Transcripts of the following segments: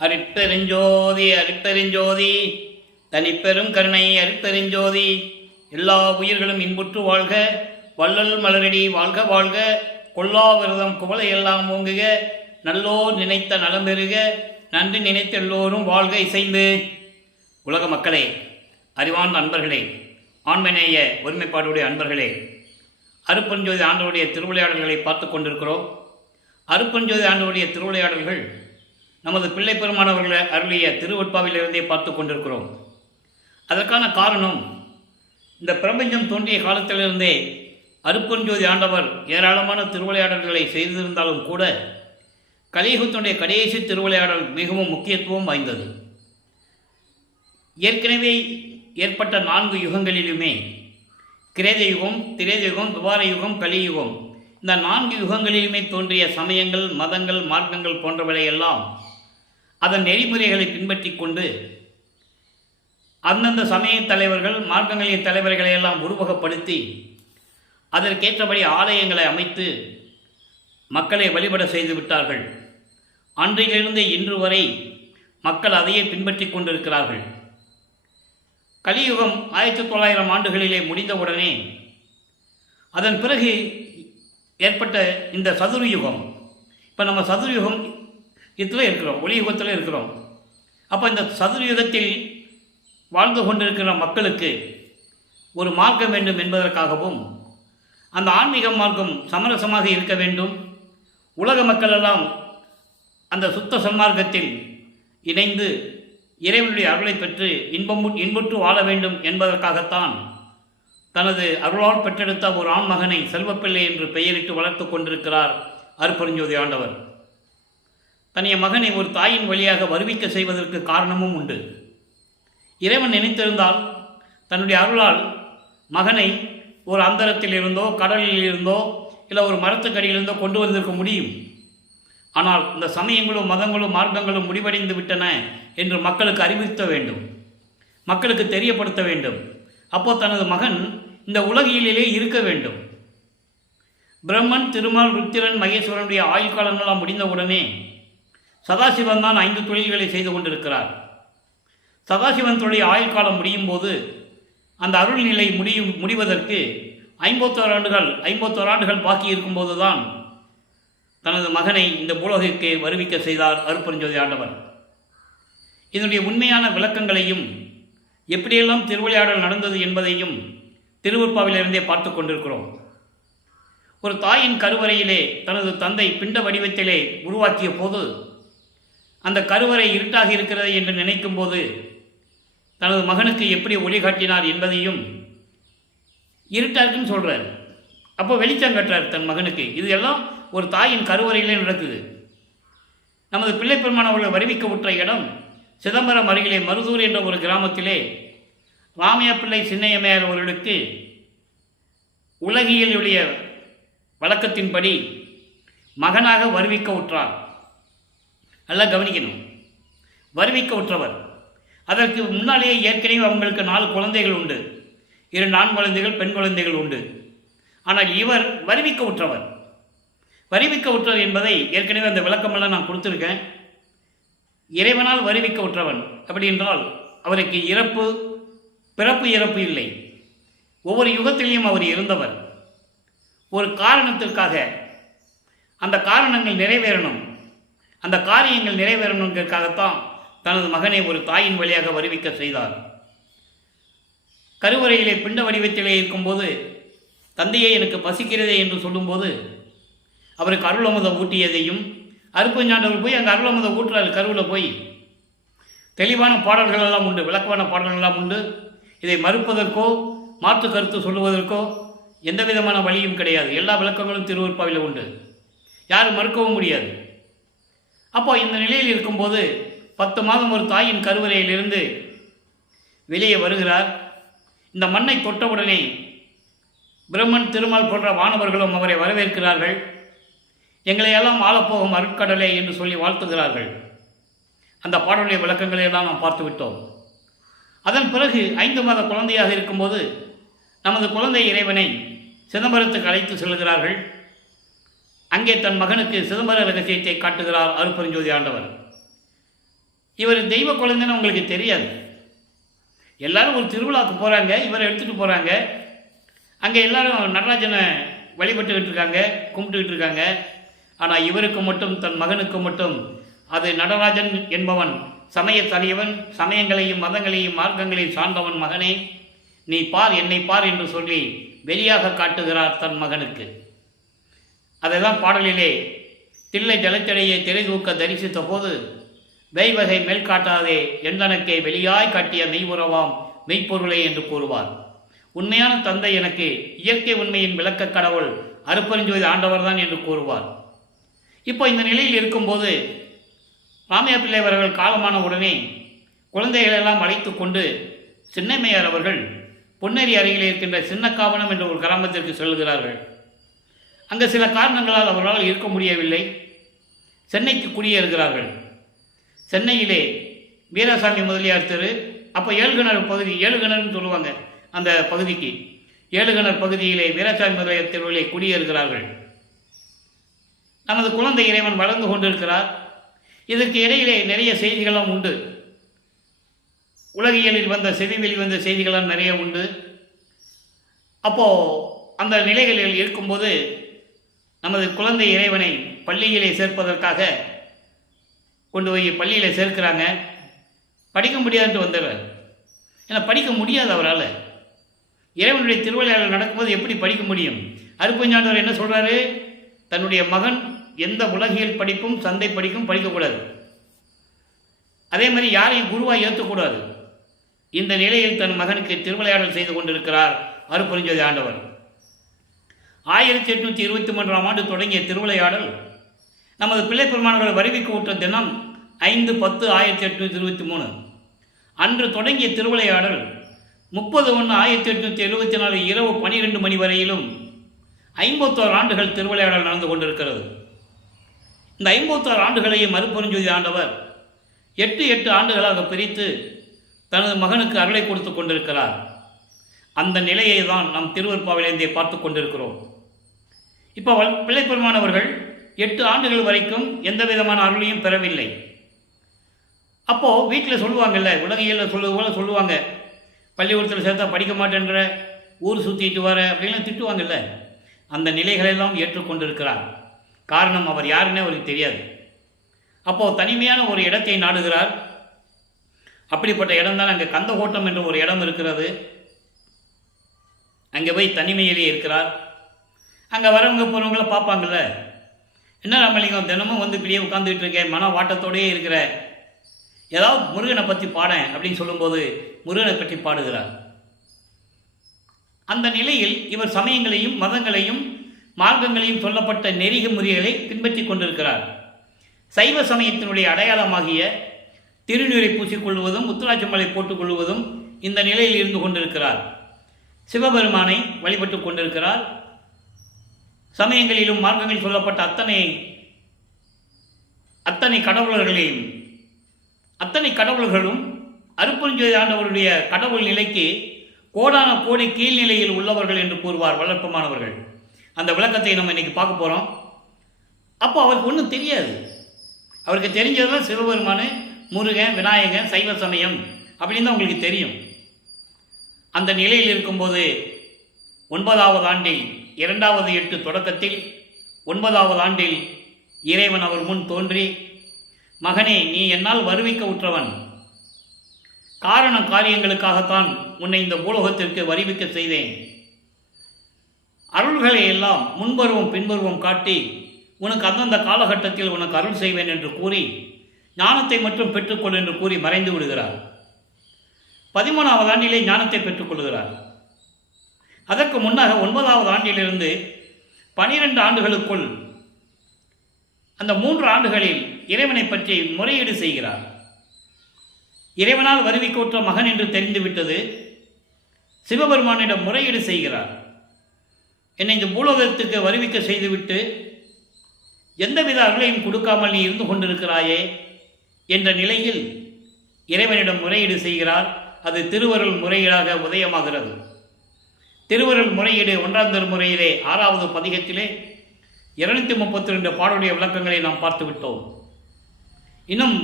அருட்பெருஞ்சோதி அருட்பெருஞ்சோதி தனிப்பெரும் கருணை அருட்பெருஞ்சோதி. எல்லா உயிர்களும் இன்புற்று வாழ்க, வள்ளல் மலரடி வாழ்க வாழ்க, கொல்லா விரதம் குவளை எல்லாம் ஓங்குக, நல்லோர் நினைத்த நலம் பெறுக, நன்றி நினைத்த எல்லோரும் வாழ்க இசைந்து. உலக மக்களே, அறிவார்ந்த அன்பர்களே, ஆண்மநேய ஒருமைப்பாடுடைய அன்பர்களே, அருட்பெருஞ்சோதி ஆண்டவருடைய திருவிளையாடல்களை பார்த்து கொண்டிருக்கிறோம். அருட்பெருஞ்சோதி ஆண்டவருடைய திருவிளையாடல்கள் நமது பிள்ளை பெருமானவர்களை அருளிய திருவட்பாவிலிருந்தே பார்த்து கொண்டிருக்கிறோம். அதற்கான காரணம், இந்த பிரபஞ்சம் தோன்றிய காலத்திலிருந்தே அருட்பெருஞ்சோதி ஆண்டவர் ஏராளமான திருவிளையாடல்களை செய்திருந்தாலும் கூட கலியுகத்தினுடைய கடைசி திருவிளையாடல் மிகவும் முக்கியத்துவம் வாய்ந்தது. ஏற்கனவே ஏற்பட்ட 4 யுகங்களிலுமே, கிரேத யுகம், திரேத யுகம், துவார யுகம், கலியுகம், இந்த 4 யுகங்களிலுமே தோன்றிய சமயங்கள், மதங்கள், மார்க்கங்கள் போன்றவையெல்லாம் அதன் நெறிமுறைகளை பின்பற்றி கொண்டு அந்தந்த சமய தலைவர்கள், மார்க்கங்களின் தலைவர்களை எல்லாம் உருவகப்படுத்தி அதற்கேற்றபடி ஆலயங்களை அமைத்து மக்களை வழிபட செய்து விட்டார்கள். அன்றிலிருந்து இன்று வரை மக்கள் அதையே பின்பற்றி கொண்டிருக்கிறார்கள். கலியுகம் 1900 ஆண்டுகளிலே முடிந்தவுடனே அதன் பிறகு ஏற்பட்ட இந்த சதுர்யுகம், இப்போ நம்ம சதுர்யுகம் இதில் இருக்கிறோம், ஒளியுகத்தில் இருக்கிறோம். அப்போ இந்த சதுர்யுகத்தில் வாழ்ந்து கொண்டிருக்கிற மக்களுக்கு ஒரு மார்க்கம் வேண்டும் என்பதற்காகவும், அந்த ஆன்மீக மார்க்கம் சமரசமாக இருக்க வேண்டும், உலக மக்கள் எல்லாம் அந்த சுத்த சன்மார்க்கத்தில் இணைந்து இறைவனுடைய அருளை பெற்று இன்புற்று வாழ வேண்டும் என்பதற்காகத்தான் தனது அருளால் பெற்றெடுத்த ஒரு ஆண்மகனை செல்வப்பிள்ளை என்று பெயரிட்டு வளர்த்து கொண்டிருக்கிறார் அருட்பெருஞ்சோதி ஆண்டவர். தன்னுடைய மகனை ஒரு தாயின் வழியாக வருவிக்க செய்வதற்கு காரணமும் உண்டு. இறைவன் நினைத்திருந்தால் தன்னுடைய அருளால் மகனை ஒரு அந்தரத்தில் இருந்தோ, கடலில் இருந்தோ, இல்லை ஒரு மரத்துக்கடியிலிருந்தோ கொண்டு வந்திருக்க முடியும். ஆனால் இந்த சமயங்களும் மதங்களும் மார்க்கங்களும் முடிவடைந்து விட்டன என்று மக்களுக்கு அறிவிக்க வேண்டும், மக்களுக்கு தெரியப்படுத்த வேண்டும். அப்போது தனது மகன் இந்த உலகிலே இருக்க வேண்டும். பிரம்மன், திருமால், ருத்திரன், மகேஸ்வரனுடைய ஆயுள் காலங்களாம் முடிந்தவுடனே சதாசிவன் தான் 5 தொழில்களை செய்து கொண்டிருக்கிறார். சதாசிவன் தொழில் ஆயுள் காலம் முடியும் போது, அந்த அருள் நிலை முடிவதற்கு 51 ஆண்டுகள் பாக்கி இருக்கும்போது தான் தனது மகனை இந்த பூலோகிற்கு வருவிக்க செய்தார் அருட்பெருஞ்சோதி ஆண்டவர். இதனுடைய உண்மையான விளக்கங்களையும் எப்படியெல்லாம் திருவிளையாடல் நடந்தது என்பதையும் திருவருட்பாவிலிருந்தே பார்த்து கொண்டிருக்கிறோம். ஒரு தாயின் கருவறையிலே தனது தந்தை பிண்ட வடிவத்திலே உருவாக்கிய போது அந்த கருவறை இருட்டாக இருக்கிறது என்று நினைக்கும் போது தனது மகனுக்கு எப்படி ஒளி காட்டினார் என்பதையும், இருட்டாருக்குன்னு சொல்கிறார், அப்போ வெளிச்சம் கட்டுறார் தன் மகனுக்கு. இது எல்லாம் ஒரு தாயின் கருவறையிலே நடக்குது. நமது பிள்ளை பெருமானவர்களை வருவிக்க விட்ட இடம் சிதம்பரம் அருகிலே மருதூர் என்ற ஒரு கிராமத்திலே ராமையா பிள்ளை சின்னையம்மையார் அவர்களுக்கு உலகியலுடைய வழக்கத்தின்படி மகனாக வருவிக்க உற்றார். நல்லா கவனிக்கணும், வருவிக்க உற்றவர். அதற்கு முன்னாலேயே ஏற்கனவே அவங்களுக்கு 4 குழந்தைகள் உண்டு, 2 ஆண் குழந்தைகள், பெண் குழந்தைகள் உண்டு. ஆனால் இவர் வருவிக்க உற்றவர். வருவிக்க உற்றவர் என்பதை ஏற்கனவே அந்த விளக்கமெல்லாம் நான் கொடுத்துருக்கேன். இறைவனால் வருவிக்க உற்றவன் அப்படி என்றால் அவருக்கு பிறப்பு இறப்பு இல்லை. ஒவ்வொரு யுகத்திலையும் அவர் இருந்தவர். ஒரு காரணத்திற்காக அந்த காரணங்கள் நிறைவேறணும், அந்த காரியங்கள் நிறைவேறணுங்கிறதுக்காகத்தான் தனது மகனை ஒரு தாயின் வழியாக வருவிக்க செய்தார். கருவறையிலே பிண்ட வடிவத்திலே இருக்கும்போது தந்தையே எனக்கு பசிக்கிறதே என்று சொல்லும்போது அவருக்கு அருளமுதம் ஊட்டியதையும், அருட்பெருஞ்சாண்டவர் போய் அங்கே அருளமுதம் ஊட்டுறாரு. கருவில் போய் தெளிவான பாடல்கள் எல்லாம் உண்டு, விளக்கமான பாடல்கள் எல்லாம் உண்டு. இதை மறுப்பதற்கோ மாற்று கருத்து சொல்லுவதற்கோ எந்த விதமான வழியும் கிடையாது. எல்லா விளக்கங்களும் திருவருட்பாவில் உண்டு, யாரும் மறுக்கவும் முடியாது. அப்போ இந்த நிலையில் இருக்கும்போது 10 மாதம் ஒரு தாயின் கருவறையிலிருந்து வெளியே வருகிறார். இந்த மண்ணை தொட்டவுடனே பிரம்மன், திருமால் போன்ற வானவர்களும் அவரை வரவேற்கிறார்கள். எங்களையெல்லாம் ஆளப்போகும் அருட்கடலே என்று சொல்லி வாழ்த்துகிறார்கள். அந்த பாடலுடைய விளக்கங்களை எல்லாம் நாம் பார்த்து விட்டோம். அதன் பிறகு 5 மாத குழந்தையாக இருக்கும்போது நமது குழந்தை இறைவனை சிதம்பரத்துக்கு அழைத்து செல்கிறார்கள். அங்கே தன் மகனுக்கு சிதம்பர ரகசியத்தை காட்டுகிறார் அருட்பெருஞ்சோதி ஆண்டவர். இவர் தெய்வ குழந்தைன்னு உங்களுக்கு தெரியாது. எல்லாரும் ஒரு திருவிழாவுக்கு போகிறாங்க, இவரை எடுத்துகிட்டு போகிறாங்க. அங்கே எல்லாரும் நடராஜனை வழிபட்டுக்கிட்டு இருக்காங்க, கும்பிட்டுக்கிட்டு இருக்காங்க. ஆனால் இவருக்கு மட்டும், தன் மகனுக்கு மட்டும், அது நடராஜன் என்பவன் சமய தலைவன், சமயங்களையும் மதங்களையும் மார்க்கங்களையும் சார்ந்தவன். மகனே, நீ பார், என்னை பார் என்று சொல்லி வெளியாக காட்டுகிறார் தன் மகனுக்கு. அதை தான் பாடலிலே தில்லை ஜலச்சடையை திரை தூக்க தரிசித்த போது வெய்வகை மேல் காட்டாதே எந்தனக்கே வெளியாய் காட்டிய மெய்வுறவாம் மெய்ப்பொருளை என்று கூறுவார். உண்மையான தந்தை எனக்கு இயற்கை உண்மையின் விளக்க கடவுள் அருப்பெருஞ்சோதி ஆண்டவர் தான் என்று கூறுவார். இப்போ இந்த நிலையில் இருக்கும்போது ராமையா பிள்ளை அவர்கள் காலமான உடனே குழந்தைகளெல்லாம் அழைத்து கொண்டு சின்னம்மையார் அவர்கள் பொன்னேரி அருகில் இருக்கின்ற சின்னக்காவனம் என்ற ஒரு கிராமத்திற்கு செல்கிறார்கள். அங்கே சில காரணங்களால் அவர்களால் இருக்க முடியவில்லை. சென்னைக்கு குடியேறுகிறார்கள். சென்னையிலே வீராசாமி முதலியார் தெரு, அப்போ ஏழுகிணறு பகுதி, ஏழுகிணறுன்னு சொல்லுவாங்க அந்த பகுதிக்கு, ஏழுகிணறு பகுதியிலே வீராசாமி முதலியார் தெருவிலே குடியேறுகிறார்கள். நமது குழந்தை இறைவன் வளர்ந்து கொண்டிருக்கிறார். இதற்கு இடையிலே நிறைய செய்திகளும் உண்டு. உலகியலில் வந்த வெளிவந்த செய்திகளும் நிறைய உண்டு. அப்போது அந்த நிலைகளில் இருக்கும்போது நமது குழந்தை இறைவனை பள்ளியிலே சேர்ப்பதற்காக கொண்டு போய் பள்ளியில் சேர்க்கிறாங்க. படிக்க முடியாதுன்ட்டு வந்துடுறார். ஏன்னா படிக்க முடியாது அவரால். இறைவனுடைய திருவிளையாடல் நடக்கும்போது எப்படி படிக்க முடியும்? அருப்பஞ்சாண்டவர் என்ன சொல்கிறாரு? தன்னுடைய மகன் எந்த உலகியல் படிப்பும் சந்தை படிப்பும் படிக்கக்கூடாது. அதே மாதிரி யாரையும் குருவாக ஏற்றக்கூடாது. இந்த நிலையில் தன் மகனுக்கு திருவிளையாடல் செய்து கொண்டிருக்கிறார் அருப்பெருஞ்சோதி ஆண்டவர். 1823ஆம் ஆண்டு தொடங்கிய திருவிளையாடல் நமது பிள்ளைப்பெருமானவர்கள் வருவிக்கு விட்ட தினம் 5/10/1823 அன்று தொடங்கிய திருவிளையாடல் 30/1/1874 இரவு 12 மணி வரையிலும் 51 ஆண்டுகள் திருவிளையாடல் நடந்து கொண்டிருக்கிறது. இந்த 51 ஆண்டுகளையும் அருப்பெருஞ்சோதி ஆண்டவர் 8 ஆண்டுகளாக பிரித்து தனது மகனுக்கு அருளை கொடுத்து கொண்டிருக்கிறார். அந்த நிலையை தான் நாம் திருவருட்பாவிலிருந்தே பார்த்து கொண்டிருக்கிறோம். இப்போ பிள்ளைப்பெருமானவர்கள் 8 ஆண்டுகள் வரைக்கும் எந்த விதமான அருளையும் பெறவில்லை. அப்போது வீட்டில் சொல்லுவாங்கல்ல, உலகியலில் சொல்லுவது போல சொல்லுவாங்க, பள்ளிக்கூடத்தில் சேர்த்தா படிக்க மாட்டேன்ற, ஊர் சுற்றிட்டு வர அப்படின்லாம் திட்டுவாங்கல்ல. அந்த நிலைகளெல்லாம் ஏற்றுக்கொண்டிருக்கிறார். காரணம், அவர் யாருன்னே அவருக்கு தெரியாது. அப்போது தனிமையான ஒரு இடத்தை நாடுகிறார். அப்படிப்பட்ட இடம்தான் அங்கே கந்தகோட்டம் என்ற ஒரு இடம் இருக்கிறது. அங்கே போய் தனிமையிலே இருக்கிறார். அங்கே வரவங்க போகிறவங்கள பார்ப்பாங்கள்ல, என்ன ராமலிங்கம் தினமும் வந்து இப்படியே உட்காந்துக்கிட்டு இருக்கேன், மன வாட்டத்தோடையே இருக்கிற, ஏதாவது முருகனை பற்றி பாடேன் அப்படின்னு சொல்லும்போது முருகனை பற்றி பாடுகிறார். அந்த நிலையில் இவர் சமயங்களையும் மதங்களையும் மார்க்கங்களையும் சொல்லப்பட்ட நெறிக முறைகளை பின்பற்றி கொண்டிருக்கிறார். சைவ சமயத்தினுடைய அடையாளமாகிய திருநீரை பூசிக்கொள்வதும் முத்துராட்சமலை போட்டுக்கொள்வதும் இந்த நிலையில் இருந்து கொண்டிருக்கிறார். சிவபெருமானை வழிபட்டு கொண்டிருக்கிறார். சமயங்களிலும் மார்க்கங்களில் சொல்லப்பட்ட அத்தனை கடவுள்களும் அருப்பெருஞ்சோதி ஆண்டவருடைய கடவுள் நிலைக்கு கோடான கோடி கீழ்நிலையில் உள்ளவர்கள் என்று கூறுவார் வளர்ப்பமானவர்கள். அந்த விளக்கத்தை நம்ம இன்னைக்கு பார்க்க போகிறோம். அப்போ அவருக்கு ஒன்றும் தெரியாது. அவருக்கு தெரிஞ்சதுதான் சிவபெருமான், முருகன், விநாயகன், சைவ சமயம் அப்படின்னு தான் உங்களுக்கு தெரியும். அந்த நிலையில் இருக்கும்போது 9வது ஆண்டில் 2வது 8 தொடக்கத்தில் 9வது ஆண்டில் இறைவன் அவர் முன் தோன்றி, மகனே, நீ என்னால் வருவிக்க உற்றவன். காரியங்களுக்காகத்தான் உன்னை இந்த பூலோகத்திற்கு வருவிக்க செய்தேன். அருள்களை எல்லாம் முன்பருவம் பின்பருவம் காட்டி உனக்கு அந்தந்த காலகட்டத்தில் உனக்கு அருள் செய்வேன் என்று கூறி ஞானத்தை மட்டும் பெற்றுக்கொள் என்று கூறி மறைந்து விடுகிறார். 13வது ஆண்டிலே ஞானத்தை பெற்றுக்கொள்கிறார். அதற்கு முன்னாக 9வது ஆண்டிலிருந்து 12 ஆண்டுகளுக்குள் அந்த 3 ஆண்டுகளில் இறைவனை பற்றி முறையீடு செய்கிறார். இறைவனால் வருவிக்கோற்ற மகன் என்று தெரிந்துவிட்டது. சிவபெருமானிடம் முறையீடு செய்கிறார். என்னை இந்த பூலோகத்துக்கு வருவிக்க செய்துவிட்டு எந்தவித அருளையும் கொடுக்காமல் நீ இருந்து கொண்டிருக்கிறாயே என்ற நிலையில் இறைவனிடம் முறையீடு செய்கிறார். அது திருவருள் முறையீடாக உதயமாகிறது. திருவருள் முறையீடு 1ஆம் திருமுறையிலே 6வது பதிகத்திலே 232 பாடலுடைய விளக்கங்களை நாம் பார்த்து விட்டோம். இன்னும்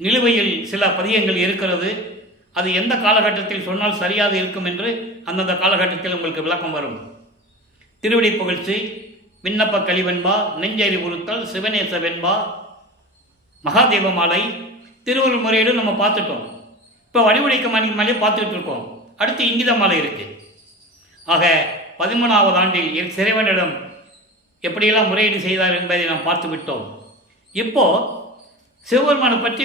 நிலுவையில் சில பதியங்கள் இருக்கிறது. அது எந்த காலகட்டத்தில் சொன்னால் சரியாக இருக்கும் என்று அந்தந்த காலகட்டத்தில் உங்களுக்கு விளக்கம் வரும். திருவடி புகழ்ச்சி, விண்ணப்ப கழிவென்பா, நெஞ்செறி உறுத்தல், சிவநேச வெண்பா, மகாதேவ மாலை, திருவருள் முறையீடு நம்ம பார்த்துட்டோம். இப்போ வடிவுடைக்க மாலை பார்த்துக்கிட்டு இருக்கோம். அடுத்து இங்கித மாலை இருக்குது. ஆக 13வது ஆண்டில் சிறைவனிடம் எப்படியெல்லாம் முறையீடு செய்தார் என்பதை நாம் பார்த்து விட்டோம். இப்போது சிவபெருமானை பற்றி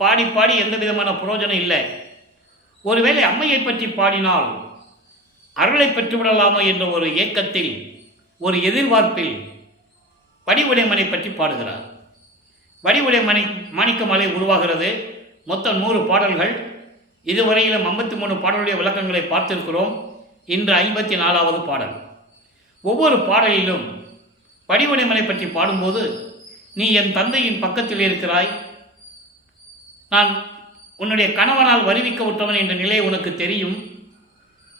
பாடி பாடி எந்த விதமான புரோஜனம் இல்லை. ஒருவேளை அம்மையை பற்றி பாடினால் அருளை பெற்றுவிடலாமோ என்ற ஒரு ஏக்கத்தில், ஒரு எதிர்பார்ப்பில் வடிவுடைமனை பற்றி பாடுகிறார். வடிவுடைமனை மாணிக்க மாலை உருவாகிறது. மொத்தம் 100 பாடல்கள். இதுவரையிலும் 53 பாடலுடைய விளக்கங்களை பார்த்திருக்கிறோம். இன்று 54வது பாடல். ஒவ்வொரு பாடலிலும் வடிவுடைமனை பற்றி பாடும்போது, நீ என் தந்தையின் பக்கத்தில் இருக்கிறாய், நான் உன்னுடைய கணவனால் வருவிக்க விட்டவன் என்ற நிலை உனக்கு தெரியும்,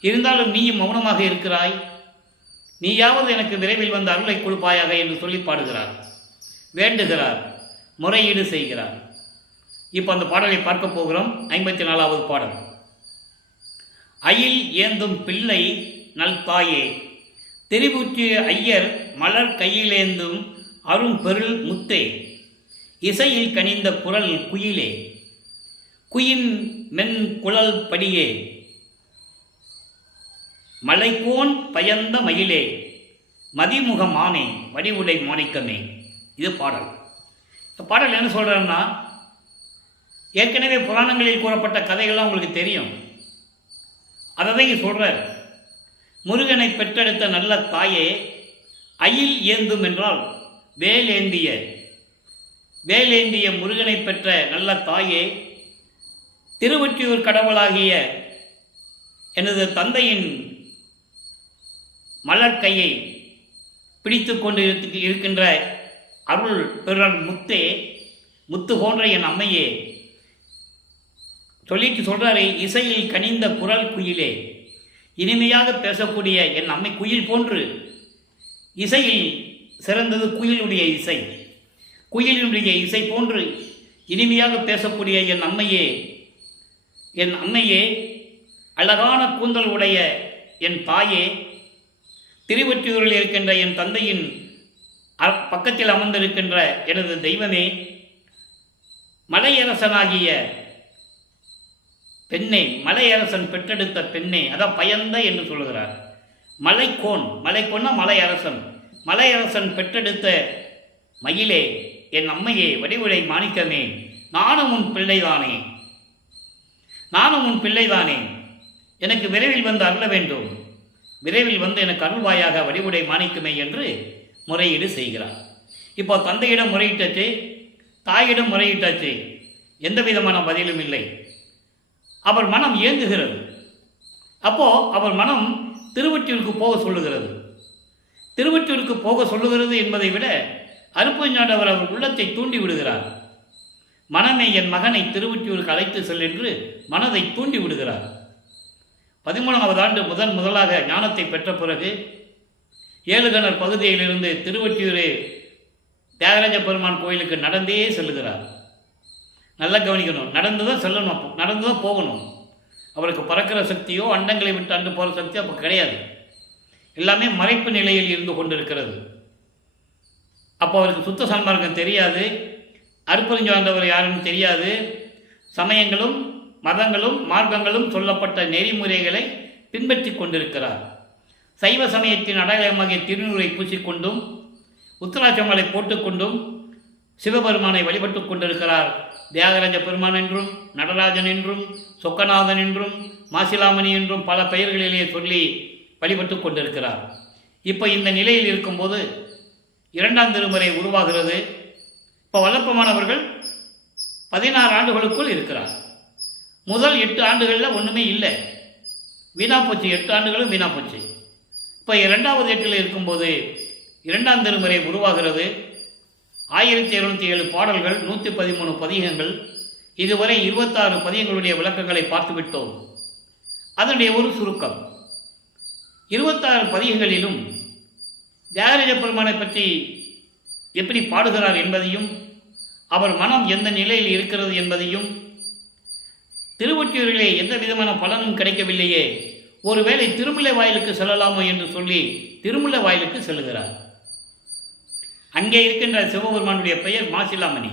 இருந்தாலும் நீயும் மௌனமாக இருக்கிறாய், நீயாவது எனக்கு விரைவில் வந்து அருளை கொடுப்பாயாக என்று சொல்லி பாடுகிறார், வேண்டுகிறார், முறையீடு செய்கிறார். இப்போ அந்த பாடலை பார்க்க போகிறோம். 54வது பாடல். அயில் ஏந்தும் பிள்ளை நல் தாயே, தெரிவுற்றிய ஐயர் மலர் கையிலேந்தும் அரும் பெருள் முத்தே, இசையில் கனிந்த குரல் குயிலே, குயின் மென் குழல் படியே, மலைக்கோன் பயந்த மயிலே, மதிமுகமானே வடிவுடை மாணிக்கமே. இது பாடல். இந்த பாடல் என்ன சொல்கிறேன்னா, ஏற்கனவே புராணங்களில் கூறப்பட்ட கதைகள்லாம் உங்களுக்கு தெரியும். அதை தான் சொல்கிறார். முருகனை பெற்றெடுத்த நல்ல தாயே, அயில் ஏந்தும் என்றால் வேலேந்திய முருகனை பெற்ற நல்ல தாயே, திருவொற்றியூர் கடவுளாகிய எனது தந்தையின் மலர் கையை பிடித்து கொண்டு இருக்கின்ற அருள் பெருள் முத்தே, முத்து போன்ற என் அம்மையே சொல்லிட்டு சொல்கிறாரே, இசையில் கனிந்த குரல் குயிலே, இனிமையாக பேசக்கூடிய என் அம்மை, குயில் போன்று இசையில் சிறந்தது குயிலுடைய இசை, குயிலுடைய இசை போன்று இனிமையாக பேசக்கூடிய என் அம்மையே, அழகான கூந்தல் உடைய என் தாயே, திருவொற்றியூரில் இருக்கின்ற என் தந்தையின் பக்கத்தில் அமர்ந்திருக்கின்ற எனது தெய்வமே, மலையரசனாகிய பெண்ணே, மலையரசன் பெற்றெடுத்த பெண்ணே, அதான் பயந்த என்று சொல்லுகிறார். மலைக்கோன்னா மலையரசன், மலையரசன் பெற்றெடுத்த மயிலே, என் அம்மையே, வடிவுடை மாணிக்கமே, நானும் உன் பிள்ளைதானே, எனக்கு விரைவில் வந்து அருள வேண்டும், விரைவில் வந்து எனக்கு அருள்வாயாக வடிவுடை மாணிக்கமே என்று முறையீடு செய்கிறார். இப்போ தந்தையிடம் முறையிட்டாச்சு, தாயிடம் முறையிட்டாச்சு, எந்த விதமான பதிலும் இல்லை. அவர் மனம் ஏங்குகிறது. அப்போ அவர் மனம் திருவொற்றியூருக்கு போக சொல்லுகிறது. திருவொற்றியூருக்கு போக சொல்லுகிறது என்பதை விட அருப்புஞாண்டவர் அவர் உள்ளத்தை தூண்டி விடுகிறார். மனமே, என் மகனை திருவொற்றியூருக்கு அழைத்து செல் என்று மனதை தூண்டி விடுகிறார். 13வது ஆண்டு முதலாக ஞானத்தை பெற்ற பிறகு ஏழுகணர் பகுதியிலிருந்து திருவொற்றியூர் தியாகராஜ பெருமான் கோயிலுக்கு நடந்தே செல்லுகிறார். நல்லா கவனிக்கணும், நடந்து தான் செல்லணும், நடந்து தான் போகணும். அவருக்கு பறக்கிற சக்தியோ அண்டங்களை விட்டு அண்டு போகிற சக்தியோ அப்போ கிடையாது. எல்லாமே மறைப்பு நிலையில் இருந்து கொண்டிருக்கிறது. அப்போ அவருக்கு சுத்த சன்மார்க்கம் தெரியாது, அருப்பெருஞ்சாண்டவர் யாருன்னு தெரியாது. சமயங்களும் மதங்களும் மார்க்கங்களும் சொல்லப்பட்ட நெறிமுறைகளை பின்பற்றி கொண்டிருக்கிறார். சைவ சமயத்தின் அடையாளமாகிய திருநூரை பூசிக்கொண்டும் உத்தராட்சமலை போட்டுக்கொண்டும் சிவபெருமானை வழிபட்டு கொண்டிருக்கிறார். தியாகராஜ பெருமான் என்றும், நடராஜன் என்றும், சொக்கநாதன் என்றும், மாசிலாமணி என்றும் பல பெயர்களிலேயே சொல்லி வழிபட்டு கொண்டிருக்கிறார். இப்போ இந்த நிலையில் இருக்கும்போது 2ஆம் திருமுறை உருவாகிறது. இப்போ வல்லப்பமானவர்கள் 16 ஆண்டுகளுக்குள் இருக்கிறார். முதல் 8 ஆண்டுகளில் ஒன்றுமே இல்லை, வீணா போச்சு. 8 ஆண்டுகளும் வீணா போச்சு. இப்போ 2வது 8ல் இருக்கும்போது 2ஆம் திருமுறை உருவாகிறது. 1207 பாடல்கள், 113 பதிகங்கள். இதுவரை 26 பதிகங்களுடைய விளக்கங்களை பார்த்துவிட்டோம். அதனுடைய ஒரு சுருக்கம், 26 பதிகங்களிலும் தியாகராஜ பெருமானை பற்றி எப்படி பாடுகிறார் என்பதையும் அவர் மனம் எந்த நிலையில் இருக்கிறது என்பதையும், திருவொற்றியூரிலே எந்த விதமான பலனும் கிடைக்கவில்லையே, ஒருவேளை திருமுல்லை வாயிலுக்கு செல்லலாமோ என்று சொல்லி திருமுல்லை வாயிலுக்கு செல்லுகிறார். அங்கே இருக்கின்ற சிவபெருமானுடைய பெயர் மாசிலாமணி.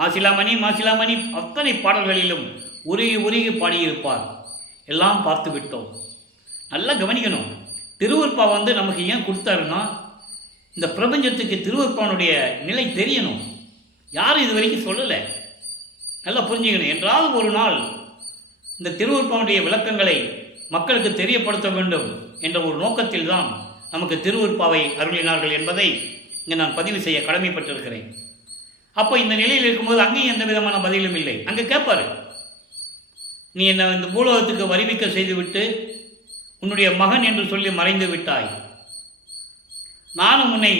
மாசிலாமணி அத்தனை பாடல்களிலும் உருகி உருகி பாடியிருப்பார். எல்லாம் பார்த்து விட்டோம். நல்லா கவனிக்கணும். திருவருட்பா நமக்கு ஏன் கொடுத்தாருன்னா, இந்த பிரபஞ்சத்துக்கு திருவருட்பானுடைய நிலை தெரியணும். யாரும் இது வரைக்கும் சொல்லலை. நல்லா புரிஞ்சுக்கணும். என்றாவது ஒரு நாள் இந்த திருவருட்பானுடைய விளக்கங்களை மக்களுக்கு தெரியப்படுத்த வேண்டும் என்ற ஒரு நோக்கத்தில் தான் நமக்கு திருவருட்பாவை அருளினார்கள் என்பதை இங்கே நான் பதிவு செய்ய கடமைப்பட்டிருக்கிறேன். அப்போ இந்த நிலையில் இருக்கும்போது அங்கேயும் எந்த விதமான பதிலும் இல்லை. அங்கே கேட்பாரு, நீ என்னை இந்த பூலோகத்துக்கு வருவிக்க செய்துவிட்டு உன்னுடைய மகன் என்று சொல்லி மறைந்து விட்டாய். நானும் உன்னை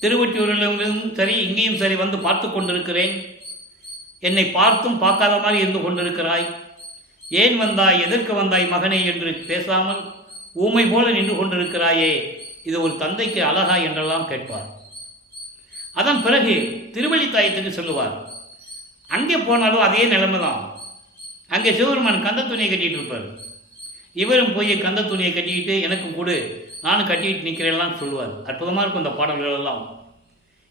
திருவொற்றியூரிலும் சரி இங்கேயும் சரி வந்து பார்த்து கொண்டிருக்கிறேன். என்னை பார்த்தும் பார்க்காத மாதிரி இருந்து கொண்டிருக்கிறாய். ஏன் வந்தாய், எதற்கு வந்தாய் மகனே என்று பேசாமல் ஊமை போல நின்று கொண்டிருக்கிறாயே, இது ஒரு தந்தைக்கு அழகா என்றெல்லாம் கேட்பார். அதன் பிறகு திருவள்ளித்தாயத்துக்கு சொல்லுவார். அங்கே போனாலும் அதே நிலைமை தான். அங்கே சிவபெருமான் கந்த துணியை கட்டிகிட்டு இருப்பார். இவரும் போய் கந்த துணியை கட்டிக்கிட்டு எனக்கும் கொடு, நானும் கட்டிக்கிட்டு நிற்கிறேன்லாம் சொல்லுவார். அற்புதமாக இருக்கும் இந்த பாடல்கள் எல்லாம்.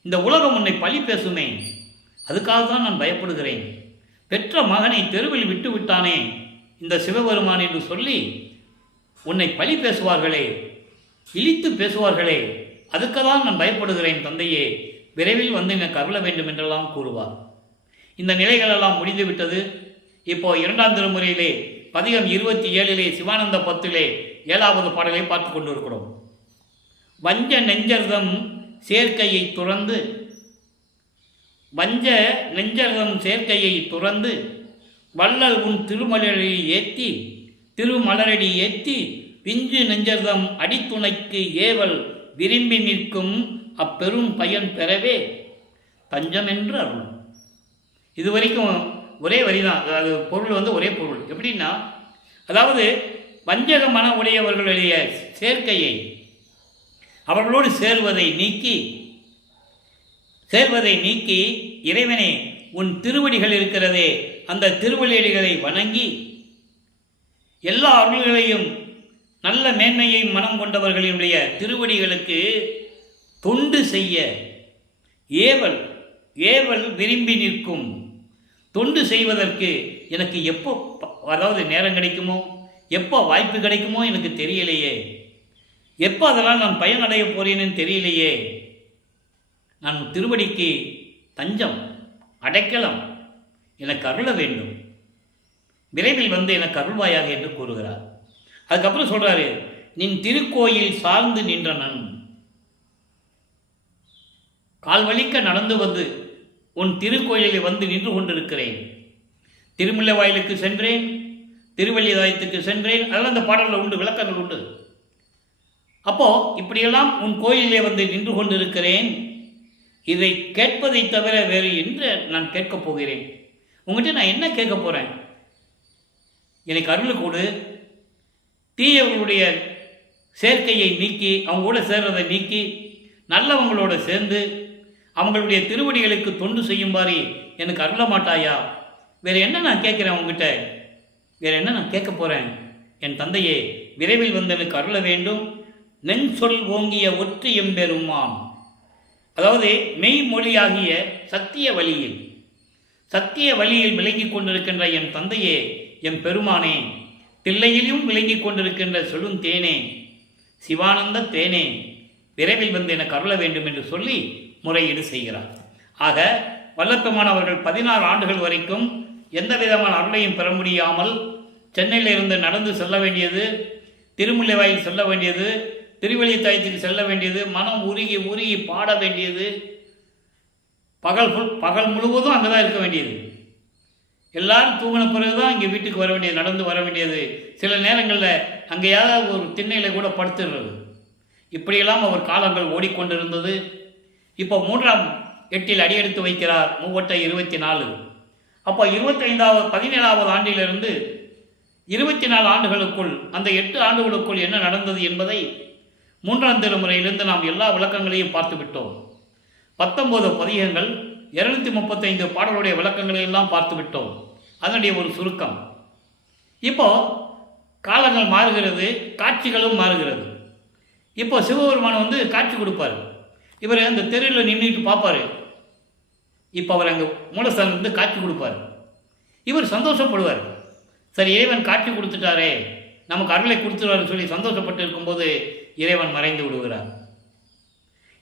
இந்த உலகம் உன்னை பழி பேசுமே, அதுக்காக தான் நான் பயப்படுகிறேன். பெற்ற மகனை தெருவில் விட்டு விட்டானே இந்த சிவபெருமான் என்று சொல்லி உன்னை பழி பேசுவார்களே, இழித்து பேசுவார்களே, அதுக்குதான் நான் பயப்படுகிறேன் தந்தையே, விரைவில் வந்து எனக்கு அருள வேண்டும் என்றெல்லாம் கூறுவார். இந்த நிலைகளெல்லாம் முடிந்துவிட்டது. இப்போ 2ஆம் திருமுறையிலே பதிகம் 27 சிவானந்த 10 7வது பாடலை பார்த்து கொண்டிருக்கிறோம். வஞ்ச நெஞ்சர்தம் சேர்க்கையை துறந்து, வஞ்ச நெஞ்சர்தம் சேர்க்கையை துறந்து வள்ளல் உன் திருமலரடி ஏத்தி பிஞ்சு நெஞ்சர்தம் அடித்துணைக்கு ஏவல் விரும்பி நிற்கும் அப்பெரும் பயன் பெறவே தஞ்சம் என்று அருள். இதுவரைக்கும் ஒரே வரிதான். அது பொருள் ஒரே பொருள். எப்படின்னா, அதாவது வஞ்சக மன உடையவர்களுடைய சேர்க்கையை, அவர்களோடு சேர்வதை நீக்கி இறைவனே உன் திருவடிகள் இருக்கிறதே, அந்த திருவடிகளை வணங்கி எல்லா அருள்களையும் நல்ல மேன்மையையும் மனம் கொண்டவர்களுடைய திருவடிகளுக்கு தொண்டு செய்ய ஏவல் விரும்பி நிற்கும். தொண்டு செய்வதற்கு எனக்கு எப்போ நேரம் கிடைக்குமோ, எப்போ வாய்ப்பு கிடைக்குமோ எனக்கு தெரியலையே, எப்போ அதெல்லாம் நான் பயனடைய போறேன்னு தெரியலையே, நான் திருவடிக்கு தஞ்சம் அடைக்கலம், எனக்கு அருள வேண்டும், விரைவில் வந்து எனக்கு அருள்வாயாக என்று கூறுகிறார். அதுக்கப்புறம் சொல்றாரு, நின் திருக்கோயில் சார்ந்து நின்ற நன், கால்வலிக்க நடந்து வந்து உன் திருக்கோயிலில் வந்து நின்று கொண்டிருக்கிறேன். திருமுல்லை வாயிலுக்கு சென்றேன், திருவள்ளிதாயத்துக்கு சென்றேன். அதெல்லாம் அந்த பாடலில் உண்டு, விளக்கங்கள் உண்டு. அப்போ இப்படியெல்லாம் உன் கோயிலே வந்து நின்று கொண்டிருக்கிறேன். இதை கேட்பதை தவிர வேறு என்று நான் கேட்கப் போகிறேன். உங்கள்கிட்ட நான் என்ன கேட்க போகிறேன்? எனக்கு அருள் கொடு. தீயவர்களுடைய சேர்க்கையை நீக்கி, அவங்க கூட சேர்றதை நீக்கி, நல்லவங்களோட சேர்ந்து அவங்களுடைய திருவடிகளுக்கு தொண்டு செய்யும்பாரி எனக்கு அருள மாட்டாயா? வேறு என்ன நான் கேட்குறேன் உங்ககிட்ட? வேறு என்ன நான் கேட்க போகிறேன்? என் தந்தையே, விரைவில் வந்து எனக்கு அருள வேண்டும். நெஞ்சொல் ஓங்கிய ஒற்று எம்பெருமான், அதாவது மெய்மொழியாகிய சத்திய வழியில் விளங்கி கொண்டிருக்கின்ற என் தந்தையே, என் பெருமானே, தில்லையிலும் விளங்கி கொண்டிருக்கின்ற சொல்லும் தேனே, சிவானந்த தேனே, விரைவில் வந்து எனக்கு அருள வேண்டும் என்று சொல்லி முறையீடு செய்கிறார். ஆக வல்லப்பெருமான் அவர்கள் 16 ஆண்டுகள் வரைக்கும் எந்த விதமான அருளையும் பெற முடியாமல் சென்னையில் இருந்து நடந்து செல்ல வேண்டியது, திருமுல்லை வாயில் செல்ல வேண்டியது, திருவள்ளித்தாயத்துக்கு செல்ல வேண்டியது, மனம் உருகி உருகி பாட வேண்டியது, பகல் முழுவதும் அங்கே தான் இருக்க வேண்டியது. எல்லாரும் தூங்கின பிறகு தான் இங்கே வீட்டுக்கு வர வேண்டியது, நடந்து வர வேண்டியது. சில நேரங்களில் அங்கேயாவது ஒரு திண்ணையில் கூட படுத்துடுறது. இப்படியெல்லாம் அவர் காலங்கள் ஓடிக்கொண்டிருந்தது. இப்போ 3ஆம் எட்டில் அடியெடுத்து வைக்கிறார். 3/24. அப்போ 17வது ஆண்டிலிருந்து 24 ஆண்டுகளுக்குள், அந்த 8 ஆண்டுகளுக்குள் என்ன நடந்தது என்பதை 3ஆம் திருமுறையிலிருந்து நாம் எல்லா விளக்கங்களையும் பார்த்து விட்டோம். 19 பதிகங்கள், 235 பாடலுடைய விளக்கங்களை எல்லாம் பார்த்து விட்டோம். அதனுடைய ஒரு சுருக்கம். இப்போ காலங்கள் மாறுகிறது, காட்சிகளும் மாறுகிறது. இப்போ சிவபெருமான் வந்து காட்சி கொடுப்பார். இவர் அந்த தெருவில் நின்றுட்டு பார்ப்பார். இப்போ அவர் அங்கே மூலஸ்தானத்து காட்சி கொடுப்பார். இவர் சந்தோஷப்படுவார். சரி, இறைவன் காட்சி கொடுத்துட்டாரே, நமக்கு அருளை கொடுத்துருவாருன்னு சொல்லி சந்தோஷப்பட்டு இருக்கும்போது இறைவன் மறைந்து விடுகிறார்.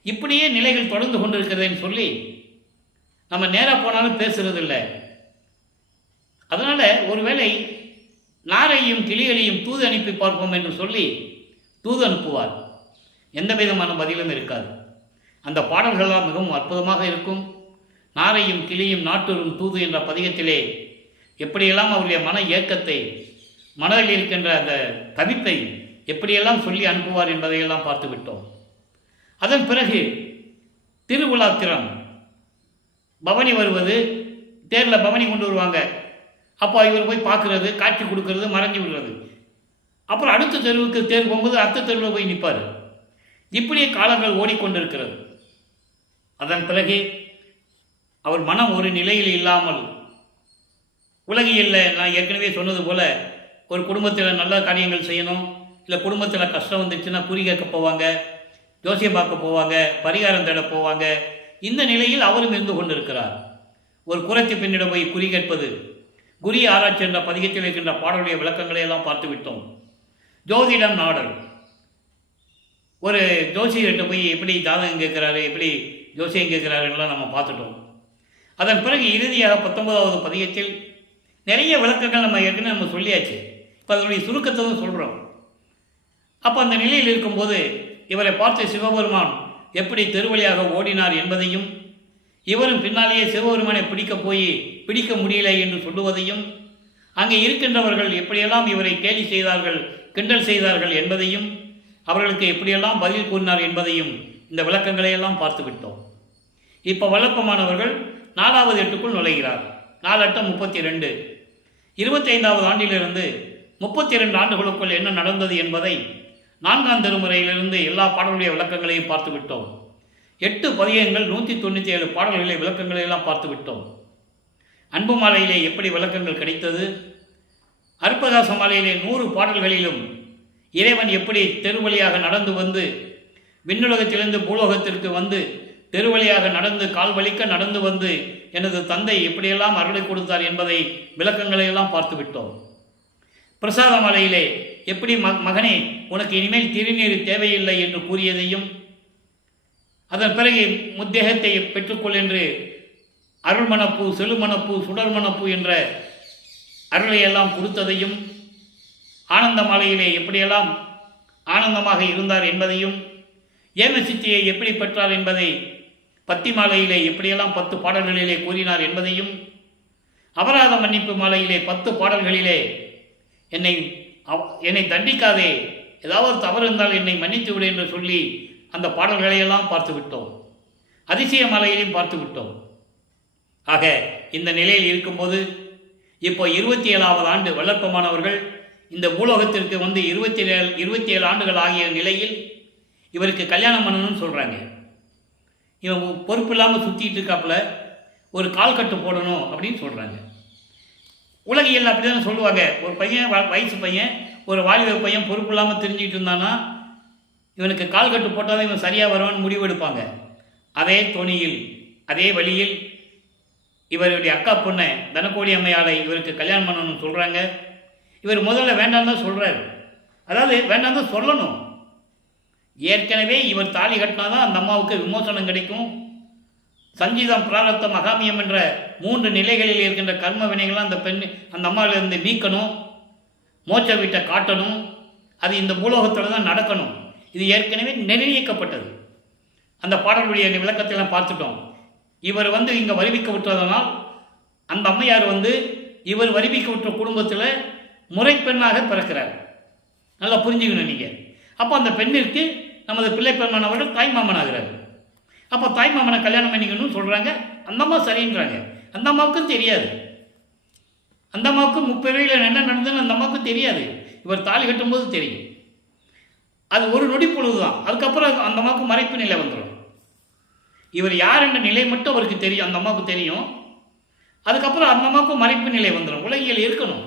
இப்படியே நிலைகள் தொடர்ந்து கொண்டிருக்கிறதுன்னு சொல்லி நம்ம நேராக போனாலும் பேசுறது இல்லை. அதனால் ஒருவேளை நாரையும் கிளிகளையும் தூது அனுப்பி பார்ப்போம் என்று சொல்லி தூது அனுப்புவார். எந்த விதமான பதிலும் இருக்காது. அந்த பாடல்களால் மிகவும் அற்புதமாக இருக்கும். நாரையும் கிளியும் நாட்டுறும் தூது என்ற பதிகத்திலே எப்படியெல்லாம் அவருடைய மன ஏக்கத்தை, மனதில் இருக்கின்ற அந்த தவிப்பை எப்படியெல்லாம் சொல்லி அனுப்புவார் என்பதையெல்லாம் பார்த்து விட்டோம். அதன் பிறகு திருவிழாத்திரம் பவனி வருவது, தேரில் பவனி கொண்டு வருவாங்க. அப்போ இவர் போய் பார்க்குறது, காட்சி கொடுக்கறது, மறைஞ்சு விடுறது. அப்புறம் அடுத்த தெருவுக்கு தேர் போகும்போது அடுத்த தெருவில் போய் நிற்பார். இப்படியே காலங்கள் ஓடிக்கொண்டிருக்கிறது. அதன் பிறகு அவர் மனம் ஒரு நிலையில் இல்லாமல், உலகியல்ல நான் ஏற்கனவே சொன்னது போல் ஒரு குடும்பத்தில் நல்ல காரியங்கள் செய்யணும், இல்லை குடும்பத்தில் கஷ்டம் வந்துச்சுன்னா குறி கேட்க போவாங்க, ஜோசியம் பார்க்க போவாங்க, பரிகாரம் தேட போவாங்க. இந்த நிலையில் அவரும் இருந்து கொண்டிருக்கிறார். ஒரு குறைத்து பெண்ணிடம் போய் குறி கேட்பது, குறி ஆராய்ச்சி என்ற பதிகத்தில் இருக்கின்ற பாடலுடைய விளக்கங்களை எல்லாம் பார்த்து விட்டோம். ஜோதிடம் நாடல், ஒரு ஜோசியர்கிட்ட போய் எப்படி ஜாதகம் கேட்குறாரு, எப்படி ஜோசியம் கேட்குறாருலாம் நம்ம பார்த்துட்டோம். அதன் பிறகு இறுதியாக 19வது பதிகத்தில் நிறைய விளக்கங்கள் நம்ம ஏற்கனவே நம்ம சொல்லியாச்சு. இப்போ அதனுடைய சுருக்கத்தை சொல்கிறோம். அப்போ அந்த நிலையில் இருக்கும்போது இவரை பார்த்து சிவபெருமான் எப்படி தெருவழியாக ஓடினார் என்பதையும், இவரும் பின்னாலேயே சிவபெருமானை பிடிக்க முடியல என்று சொல்லுவதையும், அங்கே இருக்கின்றவர்கள் எப்படியெல்லாம் இவரை கேலி செய்தார்கள், கிண்டல் செய்தார்கள் என்பதையும், அவர்களுக்கு எப்படியெல்லாம் பதில் கூறினார் என்பதையும் இந்த விளக்கங்களையெல்லாம் பார்த்து விட்டோம். இப்போ வழக்கமானவர்கள் 4வது எட்டுக்குள் நுழைகிறார். 4 8 32. 25வது ஆண்டிலிருந்து 32 ஆண்டுகளுக்குள் என்ன நடந்தது என்பதை 4ஆம் திருமுறையிலிருந்து எல்லா பாடல்களுடைய விளக்கங்களையும் பார்த்து விட்டோம். 8 பதிகங்கள் 197 பாடல்களை விளக்கங்களை எல்லாம் பார்த்து விட்டோம். அன்பு மாலையிலே எப்படி விளக்கங்கள் கிடைத்தது, அற்புதாச மாலையிலே 100 பாடல்களிலும் இறைவன் எப்படி தெருவழியாக நடந்து வந்து விண்ணுலகத்திலிருந்து பூலோகத்திற்கு வந்து தெருவழியாக நடந்து கால் வலிக்க நடந்து வந்து எனது தந்தை எப்படியெல்லாம் அருளை கொடுத்தார் என்பதை விளக்கங்களை எல்லாம் பார்த்து விட்டோம். பிரசாத மாலையிலே எப்படி மகனே உனக்கு இனிமேல் திருநீர் தேவையில்லை என்று கூறியதையும், அதன் பிறகு முத்தேகத்தை பெற்றுக்கொள் என்று அருள்மணப்பூ, செழுமணப்பூ, சுடர்மணப்பூ என்ற அருளையெல்லாம் கொடுத்ததையும், ஆனந்த மாலையிலே எப்படியெல்லாம் ஆனந்தமாக இருந்தார் என்பதையும், ஏம சித்தியை எப்படி பெற்றார் என்பதை பத்தி மாலையிலே எப்படியெல்லாம் 10 பாடல்களிலே கூறினார் என்பதையும், அபராத மன்னிப்பு மாலையிலே 10 பாடல்களிலே என்னை தண்டிக்காதே, ஏதாவது தவறு இருந்தால் என்னை மன்னித்து விடு என்று சொல்லி அந்த பாடல்களையெல்லாம் பார்த்து விட்டோம். அதிசய மாலையிலையும் பார்த்து விட்டோம். ஆக இந்த நிலையில் இருக்கும்போது இப்போ 27வது ஆண்டு வளர்ப்பமானவர்கள் இந்த பூலோகத்திற்கு வந்து 27 ஆண்டுகள் ஆகிய நிலையில் இவருக்கு கல்யாணம் பண்ணணும்னு சொல்கிறாங்க. இவன் பொறுப்பு இல்லாமல் சுற்றிட்டு இருக்காப்புல, ஒரு கால் கட்டு போடணும் அப்படின்னு சொல்கிறாங்க. உலகியல் அப்படி தானே சொல்லுவாங்க. ஒரு பையன், வயசு பையன், ஒரு வாலிப பையன் பொறுப்பு இல்லாமல் தெரிஞ்சுக்கிட்டு இருந்தானா இவனுக்கு கால் கட்டு போட்டால் தான் இவன் சரியாக வருவான்னு முடிவெடுப்பாங்க. அதே தொனியில், அதே வழியில் இவருடைய அக்கா பொண்ணை தனக்கோடி அம்மையாளை இவருக்கு கல்யாணம் பண்ணணும்னு சொல்கிறாங்க. இவர் முதல்ல வேண்டாம் தான் சொல்கிறார். அதாவது வேண்டாம் தான் சொல்லணும். ஏற்கனவே இவர் தாலி கட்டினா தான் அந்த அம்மாவுக்கு விமோசனம் கிடைக்கும். சஞ்சீதம், பிராரத்தம், அகாமியம் என்ற 3 நிலைகளில் இருக்கின்ற கர்ம வினைகள்லாம் அந்த அம்மாவிலிருந்து நீக்கணும். மோட்ச வீட்டை காட்டணும். அது இந்த பூலோகத்தில் தான் நடக்கணும். இது ஏற்கனவே நிர்ணயிக்கப்பட்டது. அந்த பாடலுடைய விளக்கத்தைலாம் பார்த்துட்டோம். இவர் இங்கே வருவிக்க விட்டதனால் அந்த அம்மையார் இவர் வருவிக்க விட்ட குடும்பத்தில் முறைப்பெண்ணாக பிறக்கிறார். நல்லா புரிஞ்சுக்கணும் நீங்கள். அப்போ அந்த பெண்ணிற்கு நமது பிள்ளை பெருமான் அவர்கள் தாய்மாமன் ஆகிறார். அப்போ தாய்மாமனை கல்யாணம் பண்ணிக்கணும்னு சொல்கிறாங்க. அந்த அம்மா சரின்றாங்க. அந்த அம்மாவுக்கும் தெரியாது. அந்த அம்மாவுக்கு 30 என்ன நடந்ததுன்னு அந்த அம்மாவுக்கும் தெரியாது. இவர் தாலி கட்டும்போது தெரியும். அது ஒரு நொடி பொழுது தான். அதுக்கப்புறம் அந்த அம்மாவுக்கு மறைப்பு நிலை வந்துடும். இவர் யார் என்ற நிலை மட்டும் அவருக்கு தெரியும், அந்த அம்மாவுக்கு தெரியும். அதுக்கப்புறம் அந்த அம்மாவுக்கும் மறைப்பு நிலை வந்துடும், உலகியல் இருக்கணும்.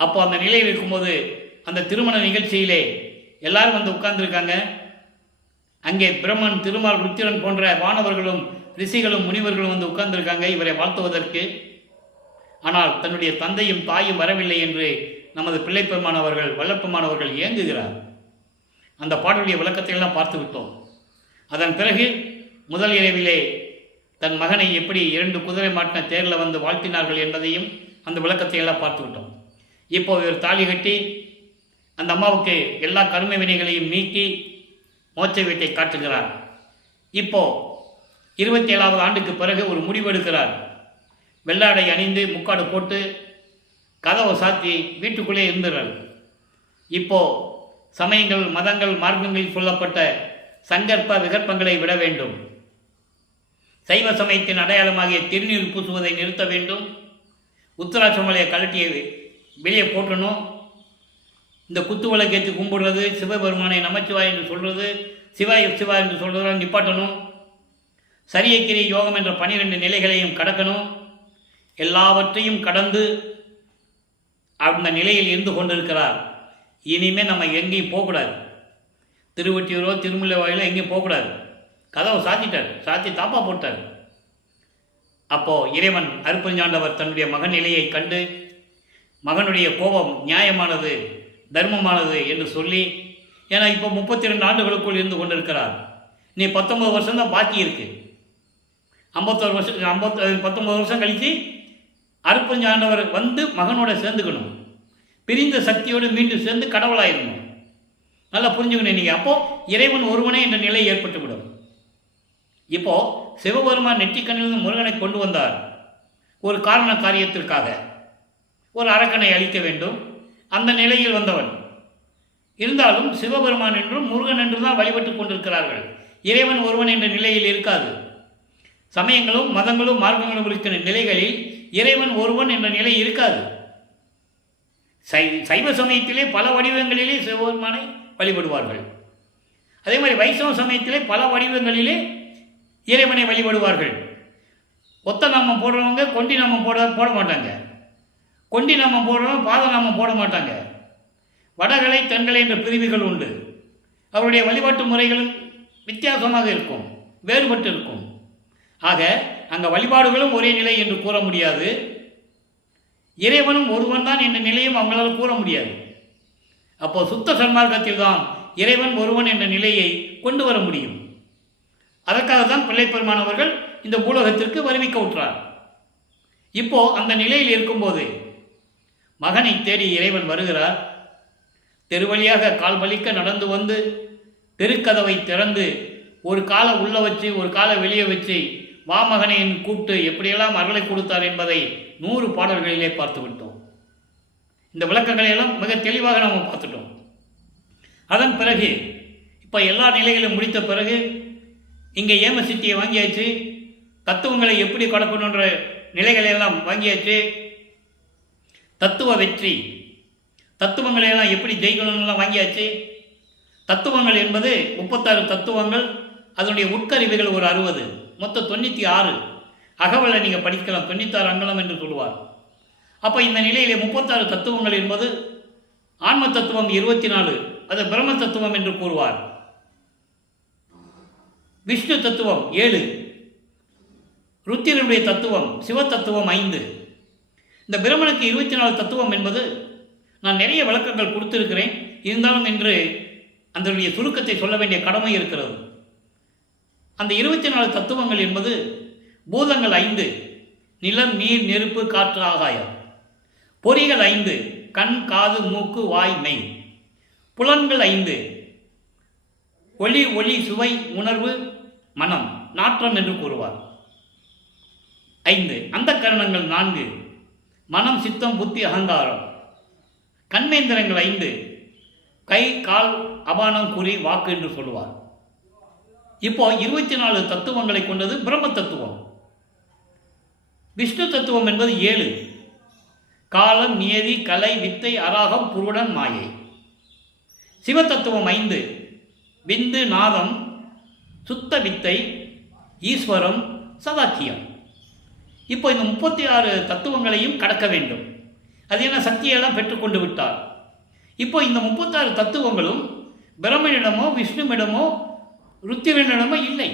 அப்போ அந்த நிலையில் இருக்கும்போது அந்த திருமண நிகழ்ச்சியிலே எல்லாரும் வந்து உட்கார்ந்துருக்காங்க. அங்கே பிரம்மன், திருமால், ருத்திரன் போன்ற வானவர்களும் ரிஷிகளும் முனிவர்களும் வந்து உட்கார்ந்துருக்காங்க இவரை வாழ்த்துவதற்கு. ஆனால் தன்னுடைய தந்தையும் தாயும் வரவில்லை என்று நமது பிள்ளைப்பெருமானவர்கள், வல்லப்பெருமானவர்கள் ஏங்குகிறார். அந்த பாடலுடைய விளக்கத்தை எல்லாம் பார்த்து விட்டோம். அதன் பிறகு முதல் இரவிலே தன் மகனை எப்படி 2 குதிரை மாட்டின தேரில் வந்து வாழ்த்தினார்கள் என்பதையும் அந்த விளக்கத்தை எல்லாம் பார்த்து விட்டோம். இப்போ இவர் தாலி கட்டி அந்த அம்மாவுக்கு எல்லா கருமை வினைகளையும் நீக்கி மோட்ச வீட்டை காட்டுகிறார். இப்போ 27வது ஆண்டுக்கு பிறகு ஒரு முடிவெடுக்கிறார். வெள்ளாடை அணிந்து முக்காடு போட்டு கதவை சாத்தி வீட்டுக்குள்ளே இருந்துறார். இப்போ சமயங்கள், மதங்கள், மார்க்கங்களில் சொல்லப்பட்ட சங்கற்ப விகற்பங்களை விட வேண்டும். சைவ சமயத்தின் அடையாளமாகிய திருநீர் பூசுவதை நிறுத்த வேண்டும். உத்தராட்சமலையை கழட்டியை வெளியே போட்டணும். இந்த குத்து விளக்கேற்றி கும்பிடுறது, சிவபெருமானை நமச்சிவாய் என்று சொல்கிறது, சிவாய் சிவா என்று சொல்கிறத நிப்பாட்டணும். சரியக்கிரி யோகம் என்ற 12 நிலைகளையும் கடக்கணும். எல்லாவற்றையும் கடந்து அந்த நிலையில் இருந்து கொண்டிருக்கிறார். இனிமேல் நம்ம எங்கேயும் போகக்கூடாது. திருவொற்றியூரோ திருமுல்லை வாயிலோ எங்கேயும் போகக்கூடாது. கதவை சாத்திட்டார், சாத்தி தாப்பா போட்டார். அப்போது இறைவன் அருப்பஞ்சாண்டவர் தன்னுடைய மகன் நிலையை கண்டு மகனுடைய கோபம் நியாயமானது, தர்மமானது என்று சொல்லி, ஏன்னா இப்போ 32 ஆண்டுகளுக்குள் இருந்து கொண்டிருக்கிறார், நீ 19 வருஷம்தான் பாக்கி இருக்கு, 51 வருஷம் 19 வருஷம் கழித்து அருப்பஞ்சாண்டவர் வந்து மகனோட சேர்ந்துக்கணும், பிரிந்த சக்தியோடு மீண்டும் சேர்ந்து கடவுளாயிருக்கணும். நல்லா புரிஞ்சுக்கணும் நீங்கள். அப்போது இறைவன் ஒருவனே என்ற நிலை ஏற்பட்டுவிடும். இப்போது சிவபெருமான் நெற்றிக்கண்ணிலிருந்து முருகனை கொண்டு வந்தார் ஒரு காரண காரியத்திற்காக, ஒரு அரக்கனை அழிக்க வேண்டும். அந்த நிலையில் வந்தவன் இருந்தாலும் சிவபெருமான் என்றும் முருகன் என்றும் தான் வழிபட்டு கொண்டிருக்கிறார்கள். இறைவன் ஒருவன் என்ற நிலையில் இருக்காது. சமயங்களும் மதங்களும் மார்க்கங்களும் இருக்கிற நிலைகளில் இறைவன் ஒருவன் என்ற நிலை இருக்காது. சைவ சமயத்திலே பல வடிவங்களிலே சிவபெருமானை வழிபடுவார்கள். அதே மாதிரி வைஷ்ணவ சமயத்திலே பல வடிவங்களிலே இறைவனை வழிபடுவார்கள். ஒத்த நாமம் போடுறவங்க கொண்டி நாமம் போட மாட்டாங்க. கொண்டி நாமம் போடுறவங்க பாத நாமம் போட மாட்டாங்க. வடகலை தென்கலை என்ற பிரிவுகள் உண்டு. அவருடைய வழிபாட்டு முறைகளும் வித்தியாசமாக இருக்கும், வேறுபட்டு இருக்கும். ஆக அங்கே வழிபாடுகளும் ஒரே நிலை என்று கூற முடியாது. இறைவனும் ஒருவன் தான் என்ற நிலையும் அவங்களால் கூற முடியாது. அப்போ சுத்த சன்மார்க்கத்தில் தான் இறைவன் ஒருவன் என்ற நிலையை கொண்டு வர முடியும். அதற்காக தான் பிள்ளைப்பெருமானவர்கள் இந்த பூலோகத்திற்கு வருவிக்க விட்டார். இப்போ அந்த நிலையில் இருக்கும்போது மகனை தேடி இறைவன் வருகிறார். தெருவழியாக கால் வலிக்க நடந்து வந்து தெருக்கதவை திறந்து ஒரு காலை உள்ள வச்சு ஒரு காலை வெளியே வச்சு வா மகனையின் கூப்பிட்டு எப்படியெல்லாம் அருளை கொடுத்தார் என்பதை 100 பாடல்களிலே பார்த்து விட்டோம். இந்த விளக்கங்களை எல்லாம் மிக தெளிவாக நாம் பார்த்துட்டோம். அதன் பிறகு இப்போ எல்லா நிலைகளும் முடித்த பிறகு இங்கே ஏம சித்தியை வாங்கியாச்சு, தத்துவங்களை எப்படி கடக்கணுன்ற நிலைகளையெல்லாம் வாங்கியாச்சு, தத்துவ வெற்றி, தத்துவங்களையெல்லாம் எப்படி ஜெயிக்கணும்லாம் வாங்கியாச்சு. தத்துவங்கள் என்பது 36 தத்துவங்கள், அதனுடைய உட்கருவிகள் ஒரு 60, மொத்தம் 96. அகவலை நீங்கள் படிக்கலாம், 96 அங்கலம் என்று சொல்லுவார். அப்போ இந்த நிலையிலே 36 தத்துவங்கள் என்பது ஆன்ம தத்துவம் 24, அது பிரம்ம தத்துவம் என்று கூறுவார். விஷ்ணு தத்துவம் 7, ருத்திரனுடைய தத்துவம் சிவ தத்துவம் 5. இந்த பிரம்மனுக்கு 24 தத்துவம் என்பது நான் நிறைய விளக்கங்கள் கொடுத்திருக்கிறேன். இருந்தாலும் இன்று அதனுடைய சுருக்கத்தை சொல்ல வேண்டிய கடமை இருக்கிறது. அந்த 24 தத்துவங்கள் என்பது பூதங்கள் 5, நிலம், நீர், நெருப்பு, காற்று, ஆகாயம். பொறிகள் 5, கண், காது, மூக்கு, வாய், மெய். புலன்கள் 5, ஒளி, சுவை, உணர்வு, மனம், நாற்றம் என்று கூறுவார். 5 அந்த கரணங்கள் 4, மனம், சித்தம், புத்தி, அகங்காரம். கண்மேந்திரங்கள் 5, கை, கால், அபானம், குறி, வாக்கு என்று சொல்லுவார். இப்போ 24 தத்துவங்களை கொண்டது பிரம்ம தத்துவம். விஷ்ணு தத்துவம் என்பது 7, காலம், நியதி, கலை, வித்தை, அராகம், புருடன், மாயை. சிவ தத்துவம் 5, விந்து, நாதம், சுத்த வித்தை, ஈஸ்வரம், சதாக்கியம். இப்போ இந்த 36 தத்துவங்களையும் கடக்க வேண்டும். அது என்ன, சக்தியெல்லாம் பெற்றுக்கொண்டு விட்டார். இப்போ இந்த 36 தத்துவங்களும் பிரம்மனிடமோ விஷ்ணுவிடமோ ருத்திரனிடமோ இல்லை.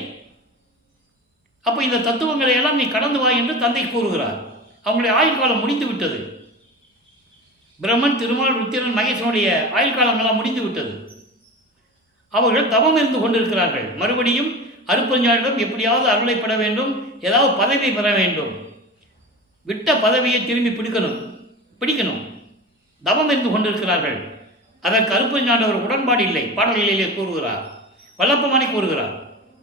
அப்போ இந்த தத்துவங்களை எல்லாம் நீ கடந்து வா என்று தந்தை கூறுகிறார். அவங்களுடைய ஆயுள் காலம் முடிந்து விட்டது. பிரம்மன், திருமால், ருத்திரன், மகேசனுடைய ஆயுள் காலங்களாம் முடிந்து விட்டது. அவர்கள் தவம் இருந்து கொண்டிருக்கிறார்கள். மறுபடியும் அருட்பெருஞ்சானிடம் எப்படியாவது அருளைப்பட வேண்டும், ஏதாவது பதவி பெற வேண்டும். விட்ட பதவியை திரும்பி பிடிக்கணும். தவம் இருந்து கொண்டிருக்கிறார்கள். அதற்கு அருட்பெருஞ்சாண்ட ஒரு உடன்பாடு இல்லை. பாடல்களிலே கூறுகிறார், வல்லப்பமானி கூறுகிறார்,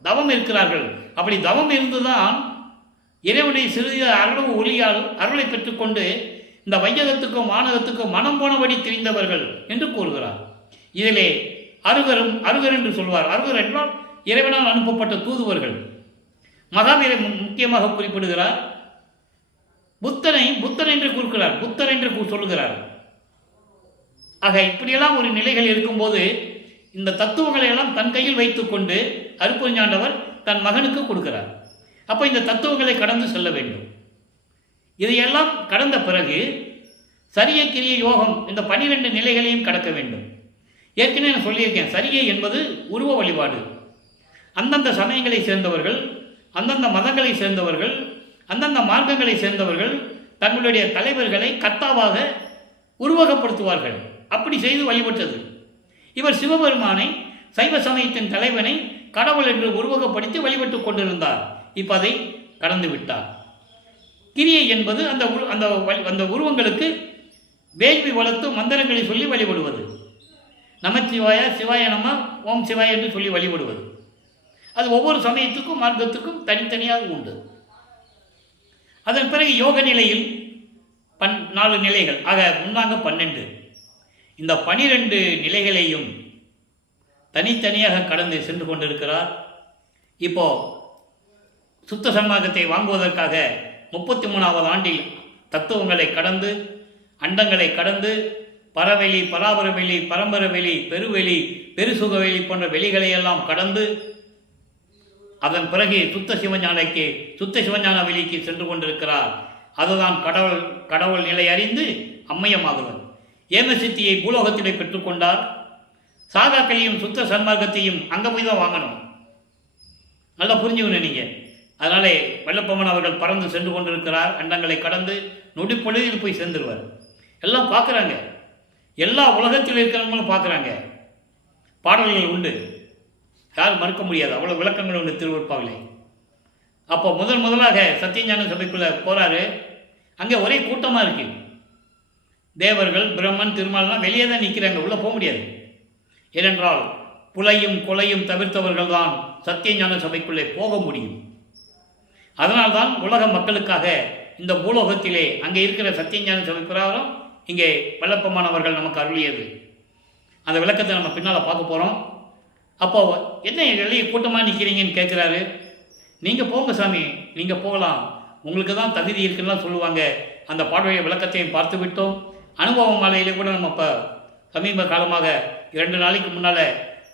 தவம் இருக்கிறார்கள். அப்படி தவம் இருந்துதான் இறைவனை சிறிய அருளவு ஒளியால் அருளை பெற்றுக்கொண்டு இந்த வையகத்துக்கும் வானகத்துக்கும் மனம் போனபடி தெரிந்தவர்கள் என்று கூறுகிறார். இதிலே அருகர் என்று சொல்வார். அருகர் என்றால் இறைவனால் அனுப்பப்பட்ட தூதுவர்கள். மகாவீரை முக்கியமாக குறிப்பிடுகிறார். புத்தன் என்று கூறுகிறார், புத்தர் என்று சொல்லுகிறார். ஆக இப்படியெல்லாம் ஒரு நிலைகள் இருக்கும்போது இந்த தத்துவங்களை எல்லாம் தன் கையில் வைத்துக்கொண்டு அருட்பெருஞ்சாண்டவர் தன் மகனுக்கு கொடுக்கிறார். அப்போ இந்த தத்துவங்களை கடந்து செல்ல வேண்டும். இதையெல்லாம் கடந்த பிறகு சரிய கிரிய யோகம் இந்த 12 நிலைகளையும் கடக்க வேண்டும். ஏற்கனவே நான் சொல்லியிருக்கேன், சரியை என்பது உருவ வழிபாடு. அந்தந்த சமயங்களை சேர்ந்தவர்கள், அந்தந்த மதங்களை சேர்ந்தவர்கள், அந்தந்த மார்க்கங்களை சேர்ந்தவர்கள் தங்களுடைய தலைவர்களை கர்த்தாவாக உருவகப்படுத்துவார்கள். அப்படி செய்து வழிபட்டது. இவர் சிவபெருமானை, சைவ சமயத்தின் தலைவனை கடவுள் என்று உருவகப்படுத்தி வழிபட்டு கொண்டிருந்தார். இப்போ அதை கடந்து விட்டார். கிரியை என்பது அந்த உருவங்களுக்கு வேள்வி வளர்த்து மந்திரங்களை சொல்லி வழிபடுவது. நமச்சிவாய, சிவாய நம, ஓம் சிவாய என்று சொல்லி வழிபடுவது. அது ஒவ்வொரு சமயத்துக்கும் மார்க்கத்துக்கும் தனித்தனியாக உண்டு. அதன் பிறகு யோக நிலையில் 4 நிலைகள், ஆக முன்னாங்க 12. இந்த 12 நிலைகளையும் தனித்தனியாக கடந்து சென்று கொண்டிருக்கிறார். இப்போ சுத்த சன்மார்க்கத்தை வாங்குவதற்காக 33வது ஆண்டில் தத்துவங்களை கடந்து, அண்டங்களை கடந்து, பரவெளி, பராபரவெளி, பரம்பரவெளி, பெருவெளி, பெருசுகவெளி போன்ற வெளிகளையெல்லாம் கடந்து அதன் பிறகு சுத்த சிவஞான வெளிக்கு சென்று கொண்டிருக்கிறார். அதுதான் கடவுள் நிலை அறிந்து அம்மையமாகுவர். ஏமசித்தியை பூலோகத்திலே பெற்றுக்கொண்டார். சாகாக்களையும் சுத்த சன்மார்க்கத்தையும் அங்கே போய் தான் வாங்கணும். நல்லா புரிஞ்சுக்கணும் நீங்கள். அதனாலே வல்லப்பமன் அவர்கள் பறந்து சென்று கொண்டிருக்கிறார். அண்டங்களை கடந்து நொடிப்பொழுதில் போய் சேர்ந்துருவார். எல்லாம் பார்க்குறாங்க, எல்லா உலகத்தில் இருக்கிறவங்களும் பார்க்குறாங்க. பாடல்கள் உண்டு, யாரும் மறுக்க முடியாது. அவ்வளோ விளக்கங்கள் உண்டு திருவருட்பாவிலே. அப்போ முதலாக சத்தியஞான சபைக்குள்ளே போகிறாரு. அங்கே ஒரே கூட்டமாக இருக்குது. தேவர்கள், பிரம்மன், திருமால்லாம் வெளியே தான் நிற்கிறாங்க, உள்ளே போக முடியாது. ஏனென்றால் புலையும் கொலையும் தவிர்த்தவர்கள் தான் சத்தியஞான சபைக்குள்ளே போக முடியும். அதனால்தான் உலக மக்களுக்காக இந்த பூலோகத்திலே அங்கே இருக்கிற சத்தியஞான சபை பிரகாரம் இங்கே வல்லப்பமானவர்கள் நமக்கு அருளியது. அந்த விளக்கத்தை நம்ம பின்னால் பார்க்க போகிறோம். அப்போது என்ன வெளியே கூட்டமாக நிற்கிறீங்கன்னு கேட்குறாரு. நீங்கள் போங்க சாமி, நீங்கள் போகலாம், உங்களுக்கு தான் தகுதி இருக்குன்னா சொல்லுவாங்க. அந்த பாடலுடைய விளக்கத்தையும் பார்த்து விட்டோம். அனுபவ மாலையிலே கூட நம்ம இப்போ சமீப காலமாக 2 நாளைக்கு முன்னால்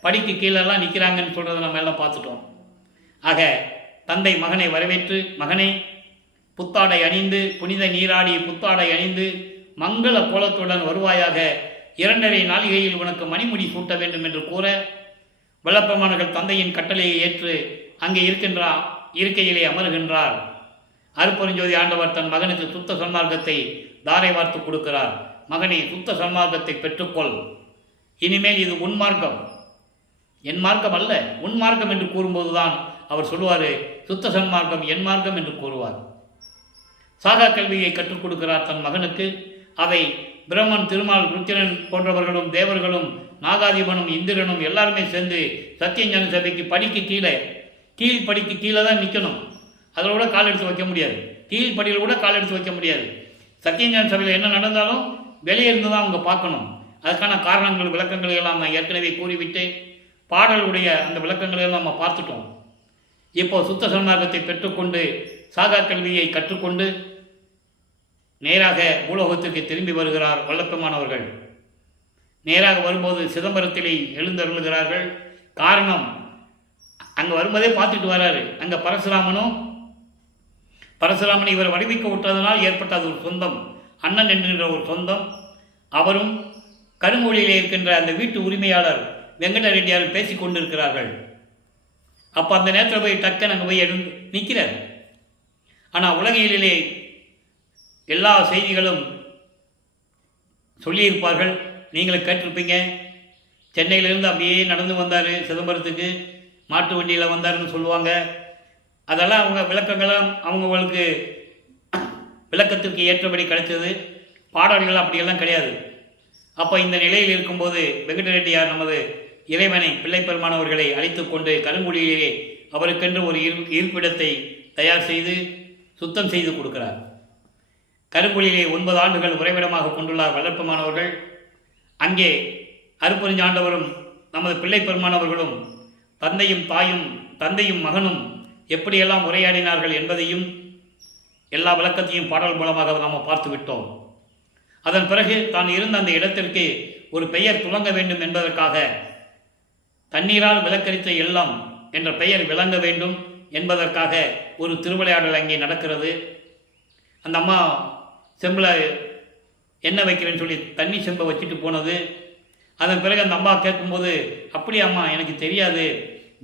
படிக்கு கீழெல்லாம் நிற்கிறாங்கன்னு சொல்கிறத நம்ம எல்லாம் பார்த்துட்டோம். ஆக தந்தை மகனை வரவேற்று, மகனை புத்தாடை அணிந்து, புனித நீராடி புத்தாடை அணிந்து மங்கள கோலத்துடன் வருவாயாக, 2½ நாளிகையில் உனக்கு மணிமுடி சூட்ட வேண்டும் என்று கூற, வல்லப்பமானர்கள் தந்தையின் கட்டளையை ஏற்று அங்கே இருக்கையிலே அமர்கின்றார். அருட்பெருஞ்சோதி ஆண்டவர் தன் மகனுக்கு சுத்த சன்மார்க்கத்தை தாரை வார்த்து கொடுக்கிறார். மகனை, சுத்த சன்மார்க்கத்தை பெற்றுக்கொள். இனிமேல் இது உன் மார்க்கம், என் மார்க்கம் அல்ல, உன் மார்க்கம் என்று கூறும்போதுதான் அவர் சொல்லுவார், சுத்த சன்மார்க்கம் என் மார்க்கம் என்று கூறுவார். சாகா கல்வியை கற்றுக் கொடுக்கிறார் தன் மகனுக்கு. அதை பிரம்மன், திருமால், ருத்திரன் போன்றவர்களும், தேவர்களும், நாகாதிபனும், இந்திரனும் எல்லாருமே சேர்ந்து சத்தியஞான சபைக்கு படிக்கு கீழே தான் நிற்கணும். அதில் கூட கால் எடுத்து வைக்க முடியாது. கீழ்படியில் கூட கால் எடுத்து வைக்க முடியாது. சத்தியஞான சபையில் என்ன நடந்தாலும் வெளியே இருந்து தான் அவங்க பார்க்கணும். அதுக்கான காரணங்கள், விளக்கங்களை எல்லாம் நான் ஏற்கனவே கூறிவிட்டு, பாடலுடைய அந்த விளக்கங்களை எல்லாம் நம்ம பார்த்துட்டோம். இப்போ சுத்த சன்மார்க்கத்தை பெற்றுக்கொண்டு சாகா கல்வியை கற்றுக்கொண்டு நேராக பூலோகத்திற்கு திரும்பி வருகிறார் வல்லப்பமானவர்கள். நேராக வரும்போது சிதம்பரத்திலே எழுந்தருளுகிறார்கள். காரணம், அங்கே வரும்போதே பார்த்துட்டு வராரு. அங்கே பரசுராமனை இவர் வடிவிக்க விட்டதனால் ஏற்பட்ட அது ஒரு சொந்தம், அண்ணன் என்கின்ற ஒரு சொந்தம். அவரும் கருங்கோழியிலே இருக்கின்ற அந்த வீட்டு உரிமையாளர் வெங்கட ரெட்டியாரும் பேசி கொண்டிருக்கிறார்கள். அப்போ அந்த நேரத்தில் போய் டக்குன்னு அங்கே போய் நிற்கிறார். ஆனால் உலகிலே எல்லா செய்திகளும் சொல்லியிருப்பார்கள், நீங்களும் கேட்டிருப்பீங்க. சென்னையிலேருந்து அப்படியே நடந்து வந்தார், சிதம்பரத்துக்கு மாட்டு வண்டியில் வந்தாருன்னு சொல்லுவாங்க. அதெல்லாம் அவங்க விளக்கங்கள்லாம் அவங்களுக்கு விளக்கத்திற்கு ஏற்றபடி கிடைச்சது. பாடல்கள் அப்படியெல்லாம் கிடையாது. அப்போ இந்த நிலையில் இருக்கும்போது வெங்கட ரெட்டியார் நமது இறைவனை பிள்ளைப்பெருமானவர்களை அழைத்து கொண்டு கருங்குழியிலே அவருக்கென்று ஒரு இருப்பிடத்தை தயார் செய்து சுத்தம் செய்து கொடுக்கிறார். கருங்குழியிலே 9 ஆண்டுகள் உறைவிடமாக கொண்டுள்ளார் வளர்ப்பமானவர்கள். அங்கே அருப்பெருஞ்சாண்டவரும் நமது பிள்ளைப்பெருமானவர்களும் தந்தையும் மகனும் எப்படியெல்லாம் உரையாடினார்கள் என்பதையும் எல்லா விளக்கத்தையும் பாடல் மூலமாக நாம் பார்த்து விட்டோம். அதன் பிறகு தான் இருந்த அந்த இடத்திற்கு ஒரு பெயர் துலங்க வேண்டும் என்பதற்காக தண்ணீரால் விளக்கரித்த எல்லாம் என்ற பெயர் விளங்க வேண்டும் என்பதற்காக ஒரு திருவிளையாடல் அங்கே நடக்கிறது. அந்த அம்மா செம்பில் எண்ணெய் வைக்கிறேன்னு சொல்லி தண்ணி செம்பை வச்சுட்டு போனது. அதன் பிறகு அந்த அம்மா கேட்கும்போது, அப்படியே அம்மா எனக்கு தெரியாது,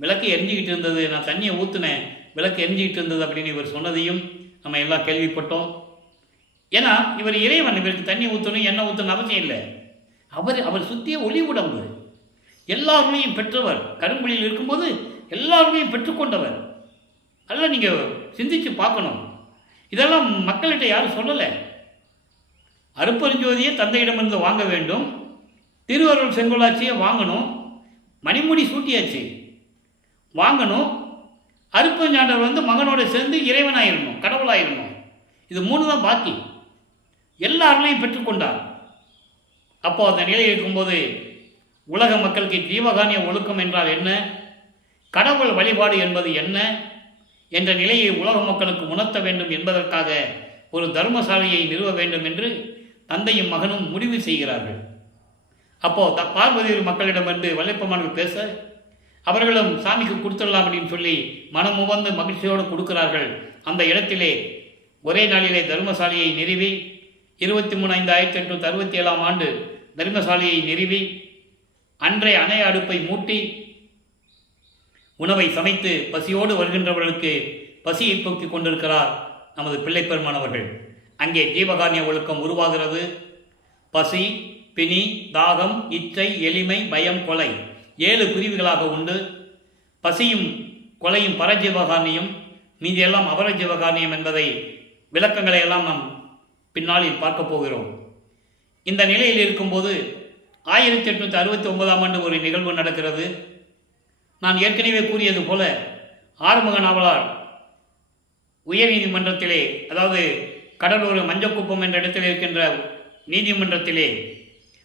விளக்கு எரிஞ்சிக்கிட்டு இருந்தது, நான் தண்ணியை ஊற்றுனேன், விளக்கு எரிஞ்சிக்கிட்டு இருந்தது அப்படின்னு இவர் சொன்னதையும் நம்ம எல்லாம் கேள்விப்பட்டோம். ஏன்னா இவர் இறைவன், இவருக்கு தண்ணி ஊற்றணும் எண்ணெய் ஊற்றணும் அவசியம் இல்லை. அவர் சுற்றிய ஒளி உடம்பு, எல்லாருமையும் பெற்றவர். கருங்குழியில் இருக்கும்போது எல்லாருமையும் பெற்றுக்கொண்டவர். அதெல்லாம் நீங்கள் சிந்தித்து பார்க்கணும். இதெல்லாம் மக்கள்கிட்ட யாரும் சொல்லலை. அருப்பெருஞ்சோதியை தந்தையிடமிருந்து வாங்க வேண்டும், திருவருள் செங்கோலாட்சியை வாங்கணும், மணிமுடி சூட்டியாச்சு வாங்கணும், அருப்பெருஞ்சாண்டவர் மகனோட சேர்ந்து இறைவனாயிரணும், கடவுளாயிரணும். இது 3 தான் பாக்கி. எல்லாருலையும் பெற்றுக்கொண்டார். அப்போ அந்த நிலையில் இருக்கும்போது உலக மக்களுக்கு ஜீவகானிய ஒழுக்கம் என்றால் என்ன, கடவுள் வழிபாடு என்பது என்ன என்ற நிலையை உலக மக்களுக்கு உணர்த்த வேண்டும் என்பதற்காக ஒரு தர்மசாலையை நிறுவ வேண்டும் என்று தந்தையும் மகனும் முடிவு செய்கிறார்கள். அப்போது பார்வதி மக்களிடமிருந்து வல்லைப்பமானவர் பேச அவர்களும் சாமிக்கு கொடுத்துடலாம் அப்படின்னு சொல்லி மனமுவந்து மகிழ்ச்சியோடு கொடுக்கிறார்கள். அந்த இடத்திலே ஒரே நாளிலே தர்மசாலையை நிறுவி 23/5/1867 ஆண்டு தர்மசாலையை நிறுவி அன்றைய அணைய அடுப்பை மூட்டி உணவை சமைத்து பசியோடு வருகின்றவர்களுக்கு பசியை போக்கிக் கொண்டிருக்கிறார் நமது பிள்ளைப்பெருமானவர்கள். அங்கே ஜீவகானிய ஒழுக்கம் உருவாகிறது. பசி, பிணி, தாகம், இச்சை, எளிமை, பயம், கொலை 7 பிரிவுகளாக உண்டு. பசியும் கொலையும் பரஜீவகானியம், மீதியெல்லாம் அபரஜீவகானியம் என்பதை விளக்கங்களை எல்லாம் நாம் பின்னாளில் பார்க்க போகிறோம். இந்த நிலையில் இருக்கும்போது 1869 ஆண்டு ஒரு நிகழ்வு நடக்கிறது. நான் ஏற்கனவே கூறியது போல ஆறுமுக நாவலார் உயர்நீதிமன்றத்திலே, அதாவது கடலூர் மஞ்சக்குப்பம் என்ற இடத்தில் இருக்கின்ற நீதிமன்றத்திலே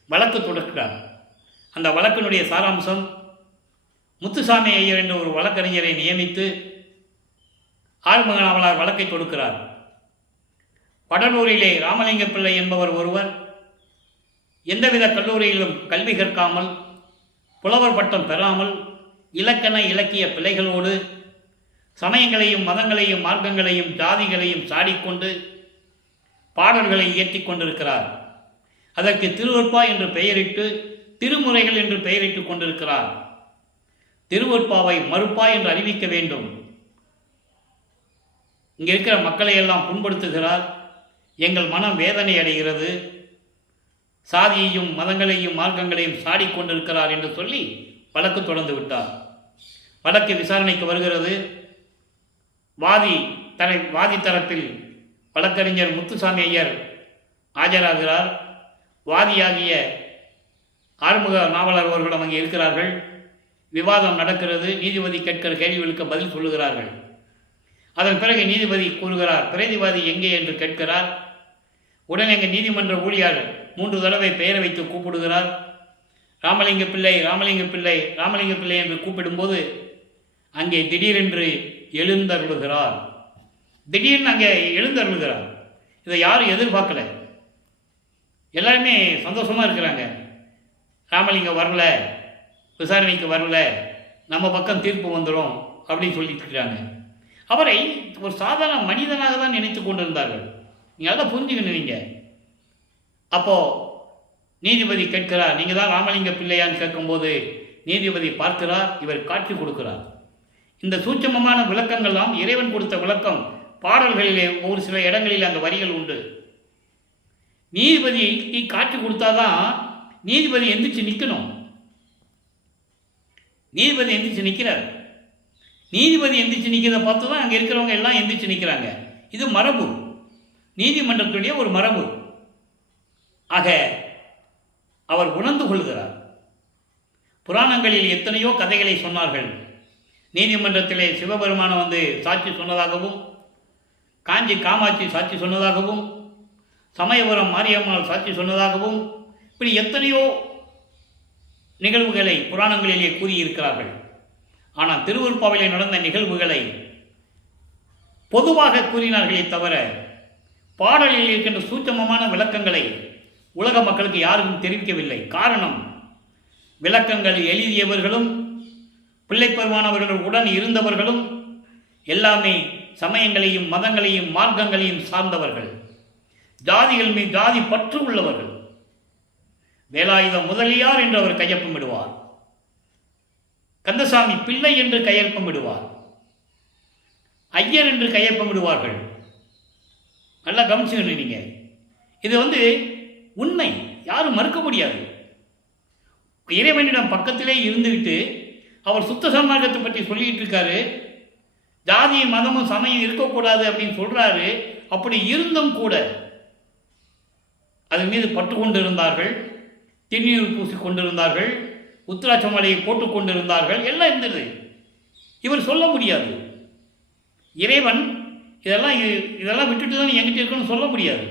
வழக்கு தொடர்கிறார். அந்த வழக்கினுடைய சாராம்சம், முத்துசாமி ஐயர் என்ற ஒரு வழக்கறிஞரை நியமித்து ஆறுமுக நாவலார் வழக்கை தொடுக்கிறார். கடலூரிலே ராமலிங்க பிள்ளை என்பவர் ஒருவர் எந்தவித கல்லூரியிலும் கல்வி கற்காமல், புலவர் பட்டம் பெறாமல், இலக்கண இலக்கிய பிழைகளோடு சமயங்களையும் மதங்களையும் மார்க்கங்களையும் ஜாதிகளையும் சாடிக்கொண்டு பாடல்களை இயற்றி கொண்டிருக்கிறார். அதற்கு திருவற்பா என்று பெயரிட்டு திருமுறைகள் என்று பெயரிட்டு கொண்டிருக்கிறார். திருவற்பாவை மறுப்பா என்று அறிவிக்க வேண்டும். இங்கே இருக்கிற மக்களை எல்லாம் புண்படுத்துகிறார். எங்கள் மனம் வேதனை அடைகிறது, சாதியையும் மதங்களையும் மார்க்கங்களையும் சாடிக்கொண்டிருக்கிறார் என்று சொல்லி வழக்கு தொடர்ந்து விட்டார். வழக்கு விசாரணைக்கு வருகிறது. வாதி தரப்பில் வழக்கறிஞர் முத்துசாமி ஐயர் ஆஜராகிறார். வாதியாகிய ஆறுமுக நாவலர் அவர்களும் அங்கே இருக்கிறார்கள். விவாதம் நடக்கிறது. நீதிபதி கேட்கிற கேள்விகளுக்கு பதில் சொல்லுகிறார்கள். அதன் பிறகு நீதிபதி கூறுகிறார், பிரதிவாதி எங்கே என்று கேட்கிறார். உடனே எங்கள் நீதிமன்ற ஊழியர் 3 தடவை பெயரை வைத்து கூப்பிடுகிறார். ராமலிங்க பிள்ளை, ராமலிங்க பிள்ளை, ராமலிங்க பிள்ளை என்று கூப்பிடும்போது அங்கே திடீரென்று எழுந்தருளுகிறார். திடீர்னு அங்கே எழுந்தருளுகிறார். இதை யாரும் எதிர்பார்க்கல. எல்லாருமே சந்தோஷமாக இருக்கிறாங்க. ராமலிங்கம் வரல, விசாரணைக்கு வரல, நம்ம பக்கம் தீர்ப்பு வந்துடும் அப்படின்னு சொல்லிட்டு இருக்கிறாங்க. அவரை ஒரு சாதாரண மனிதனாக தான் நினைத்து கொண்டிருந்தார்கள். நீங்கள் அதை புரிஞ்சுக்கணும். நீங்கள் அப்போது நீதிபதி கேட்கிறார், நீங்கள் தான் ராமலிங்க பிள்ளையான்னு கேட்கும்போது நீதிபதி பார்க்கிறார், இவர் காட்சி கொடுக்கிறார். இந்த சூட்சமமான விளக்கங்கள்லாம் இறைவன் கொடுத்த விளக்கம். பாடல்களிலே ஒரு சில இடங்களில் அந்த வரிகள் உண்டு. நீதிபதி காட்சி கொடுத்தாதான் நீதிபதி எந்திரிச்சு நிற்கணும். நீதிபதி எந்திரிச்சு நிற்கிறார். நீதிபதி எந்திரிச்சு நிற்கிறத பார்த்து தான் அங்கே இருக்கிறவங்க எல்லாம் எந்திரிச்சு நிற்கிறாங்க. இது மரபு, நீதிமன்றத்துடைய ஒரு மரபு. ஆக அவர் உணர்ந்து கொள்கிறார். புராணங்களில் எத்தனையோ கதைகளை சொன்னார்கள். நீதிமன்றத்திலே சிவபெருமான சாட்சி சொன்னதாகவும், காஞ்சி காமாட்சி சாட்சி சொன்னதாகவும், சமயபுரம் மாரியம்மாள் சாட்சி சொன்னதாகவும், இப்படி எத்தனையோ நிகழ்வுகளை புராணங்களிலே கூறியிருக்கிறார்கள். ஆனால் திருவருட்பாவிலே நடந்த நிகழ்வுகளை பொதுவாக கூறினார்களே தவிர பாடலில் இருக்கின்ற சூட்சமமான விளக்கங்களை உலக மக்களுக்கு யாருக்கும் தெரிவிக்கவில்லை. காரணம், விளக்கங்கள் எழுதியவர்களும் பிள்ளைப்பருவானவர்கள் உடன் இருந்தவர்களும் எல்லாமே சமயங்களையும் மதங்களையும் மார்க்கங்களையும் சார்ந்தவர்கள், ஜாதிகள் மீது ஜாதி பற்று உள்ளவர்கள். வேலாயுத முதலியார் என்று அவர் கையொப்பமிடுவார், கந்தசாமி பிள்ளை என்று கையொப்பமிடுவார், ஐயர் என்று கையொப்பமிடுவார்கள். நல்லா கவனிச்சுக்கணும். நீங்க இது உண்மை, யாரும் மறுக்க முடியாது. இறைவனிடம் பக்கத்திலே இருந்துவிட்டு அவர் சுத்த சன்மார்க்கத்தை பற்றி சொல்லிட்டு இருக்காரு. ஜாதியும் மதமும் சமயம் இருக்கக்கூடாது அப்படின்னு சொல்றாரு. அப்படி இருந்தும் கூட அதன் மீது பட்டு கொண்டிருந்தார்கள், திருநீர் பூசி கொண்டிருந்தார்கள், உத்திராட்ச மலையை போட்டுக் கொண்டிருந்தார்கள். எல்லாம் இருந்தது. இவர் சொல்ல முடியாது. இறைவன் இதெல்லாம் விட்டுட்டு தான் எங்கிட்ட இருக்கணும்னு சொல்ல முடியாது.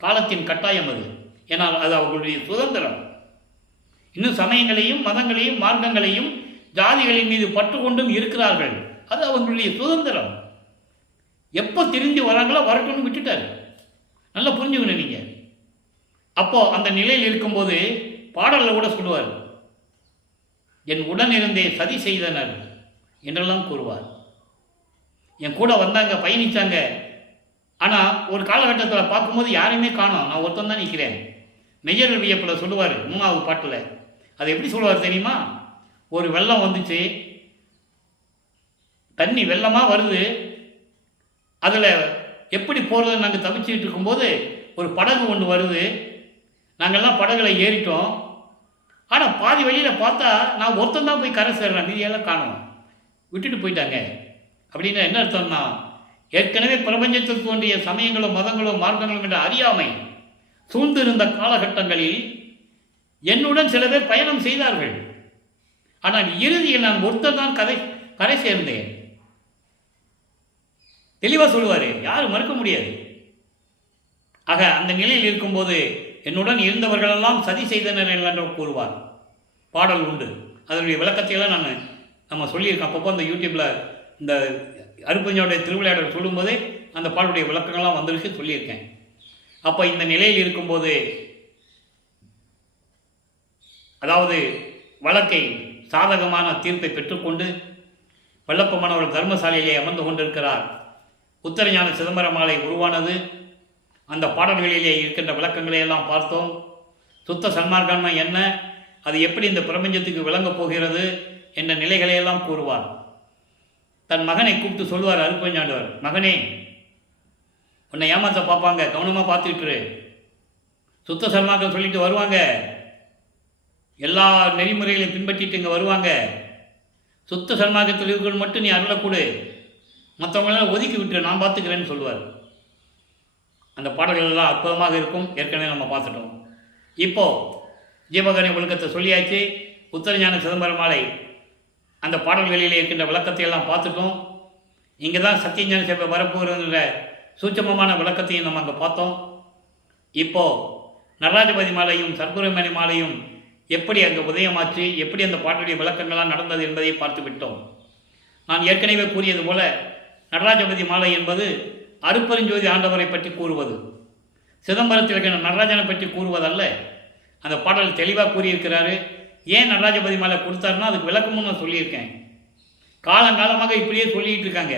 காலத்தின் கட்டாயம் அது. ஏன்னால் அது அவர்களுடைய சுதந்திரம். இன்னும் சமயங்களையும் மதங்களையும் மார்க்கங்களையும் ஜாதிகளின் மீது பற்று கொண்டும் இருக்கிறார்கள். அது அவர்களுடைய சுதந்திரம். எப்போ திரும்பி வராங்களோ வரட்டும்னு விட்டுட்டார். நல்லா புரிஞ்சுக்கணும் நீங்க. அப்போ அந்த நிலையில் இருக்கும்போது பாடலில் கூட சொல்லுவார், என் உடன் இருந்தே சதி செய்தனர் என்றெல்லாம் கூறுவார். என் கூட வந்தாங்க, பயணித்தாங்க. ஆனால் ஒரு காலகட்டத்தில் பார்க்கும்போது யாரையுமே காணோம், நான் ஒருத்தன் தான் நிற்கிறேன். மெய்யர் வியப்பில் சொல்லுவார் 3வது பாட்டில். அதை எப்படி சொல்லுவார் தெரியுமா? ஒரு வெள்ளம் வந்துச்சு, தண்ணி வெள்ளமாக வருது, அதில் எப்படி போகிறது நாங்கள் தவிச்சிக்கிட்டு இருக்கும்போது ஒரு படகு ஒன்று வருது. நாங்கள்லாம் படகுல ஏறிட்டோம். ஆனால் பாதி வழியில் பார்த்தா நான் ஒருத்தன் தான் போய் கரை சேர்றேன், மீதியெல்லாம் காணோம், விட்டுட்டு போயிட்டாங்க. அப்படின்னா என்ன அர்த்தம்னா, ஏற்கனவே பிரபஞ்சத்தில் தோன்றிய சமயங்களோ மதங்களோ மார்க்கங்களும் என்ற அறியாமை சூழ்ந்திருந்த காலகட்டங்களில் என்னுடன் சில பேர் பயணம் செய்தார்கள். ஆனால் இறுதியில் நான் ஒருத்தர் தான் கரை சேர்ந்தேன். தெளிவாக சொல்லுவார், யாரும் மறுக்க முடியாது. ஆக அந்த நிலையில் இருக்கும்போது என்னுடன் இருந்தவர்களெல்லாம் சதி செய்தனர் என்று கூறுவார். பாடல் உண்டு, அதனுடைய விளக்கத்தையெல்லாம் நம்ம சொல்லியிருக்கோம். அப்பப்போ அந்த யூடியூப்பில் இந்த அருப்பஞ்சோடைய திருவிளையாடல் சொல்லும்போதே அந்த பாடலுடைய விளக்கங்கள்லாம் வந்திருக்கு, சொல்லியிருக்கேன். அப்போ இந்த நிலையில் இருக்கும்போது, அதாவது வழக்கை சாதகமான தீர்ப்பை பெற்றுக்கொண்டு வல்லப்பமானவர் தர்மசாலையிலே அமர்ந்து கொண்டிருக்கிறார். உத்தரஞான சிதம்பர மாலை உருவானது. அந்த பாடல்களிலே இருக்கின்ற விளக்கங்களை எல்லாம் பார்த்தோம். சுத்த சன்மார்க்கம்னா என்ன, அது எப்படி இந்த பிரபஞ்சத்துக்கு விளங்கப் போகிறது என்ற நிலைகளையெல்லாம் கூறுவார். தன் மகனை கூப்பிட்டு சொல்லுவார் அருப்பஞ்சாண்டவர், மகனே, உன்னை ஏமாற்ற பார்ப்பாங்க, கவனமாக பார்த்துக்கிட்டு. சுத்த சன்மார்க்கம் சொல்லிட்டு வருவாங்க, எல்லா நெறிமுறைகளையும் பின்பற்றிட்டு இங்கே வருவாங்க. சுத்த சன்மார்க்கத்தில் இருக்கிறது மட்டும் நீ அருளக்கூடு, மற்றவங்களெல்லாம் ஒதுக்கி விட்டு நான் பார்த்துக்கிறேன்னு சொல்லுவார். அந்த பாடல்கள் எல்லாம் அற்புதமாக இருக்கும். ஏற்கனவே நம்ம பார்த்துட்டோம். இப்போது ஜீவகணி ஒழுக்கத்தை சொல்லியாச்சு. உத்தரஞான சிதம்பர மாலை அந்த பாடல்களில் இருக்கின்ற விளக்கத்தை எல்லாம் பார்த்துட்டோம். இங்கே தான் சத்தியஞான சேவை வரப்போகிற சூட்சமமான விளக்கத்தையும் நம்ம அங்கே பார்த்தோம். இப்போது நடராஜபதி மாலையும் சர்க்குரமணி மாலையும் எப்படி அங்கே உதயமாச்சு, எப்படி அந்த பாட்டுடைய விளக்கங்கள்லாம் நடந்தது என்பதை பார்த்து விட்டோம். நான் ஏற்கனவே கூறியது போல நடராஜபதி மாலை என்பது அருப்பெருஞ்சோதி ஆண்டவரை பற்றி கூறுவது, சிதம்பரத்தில் இருக்கிற நடராஜனை பற்றி கூறுவதல்ல. அந்த பாடல் தெளிவாக கூறியிருக்கிறாரு. ஏன் நடராஜபதி மாலை கொடுத்தாருன்னா அதுக்கு விளக்கமும் நான் சொல்லியிருக்கேன். காலங்காலமாக இப்படியே சொல்லிகிட்டு இருக்காங்க.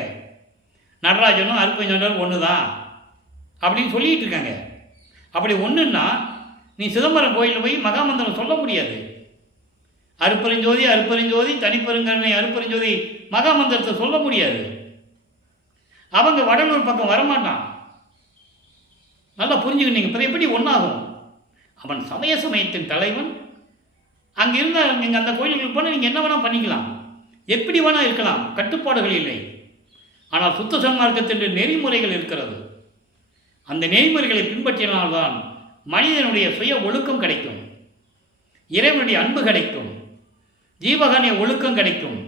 நடராஜனும் அருப்பஞ்சோண்டரும் ஒன்று தான் அப்படின்னு சொல்லிகிட்டு இருக்காங்க. அப்படி ஒன்றுன்னா நீ சிதம்பரம் கோயிலில் போய் மகாமந்திரம் சொல்ல முடியாது. அருப்பெருஞ்சோதி அருப்பெருஞ்சோதி தனிப்பெருங்கருணை அருப்பெருஞ்சோதி மகாமந்திரத்தை சொல்ல முடியாது. அவங்க வடலூர் பக்கம் வரமாட்டான். நல்லா புரிஞ்சுக்கிட்டீங்க. இப்போ எப்படி ஒன்றாகும்? அவன் சமயத்தின் தலைவன். அங்கே இருந்தால் நீங்கள் அந்த கோயிலுக்கு போனால் நீங்கள் என்ன வேணால் பண்ணிக்கலாம், எப்படி வேணால் இருக்கலாம், கட்டுப்பாடுகள் இல்லை. ஆனால் சுத்த சன்மார்க்கத்தின் நெறிமுறைகள் இருக்கிறது. அந்த நெறிமுறைகளை பின்பற்றினால்தான் மனிதனுடைய சுய ஒழுக்கம் கிடைக்கும், இறைவனுடைய அன்பு கிடைக்கும், ஜீவகானிய ஒழுக்கம் கிடைக்கும்,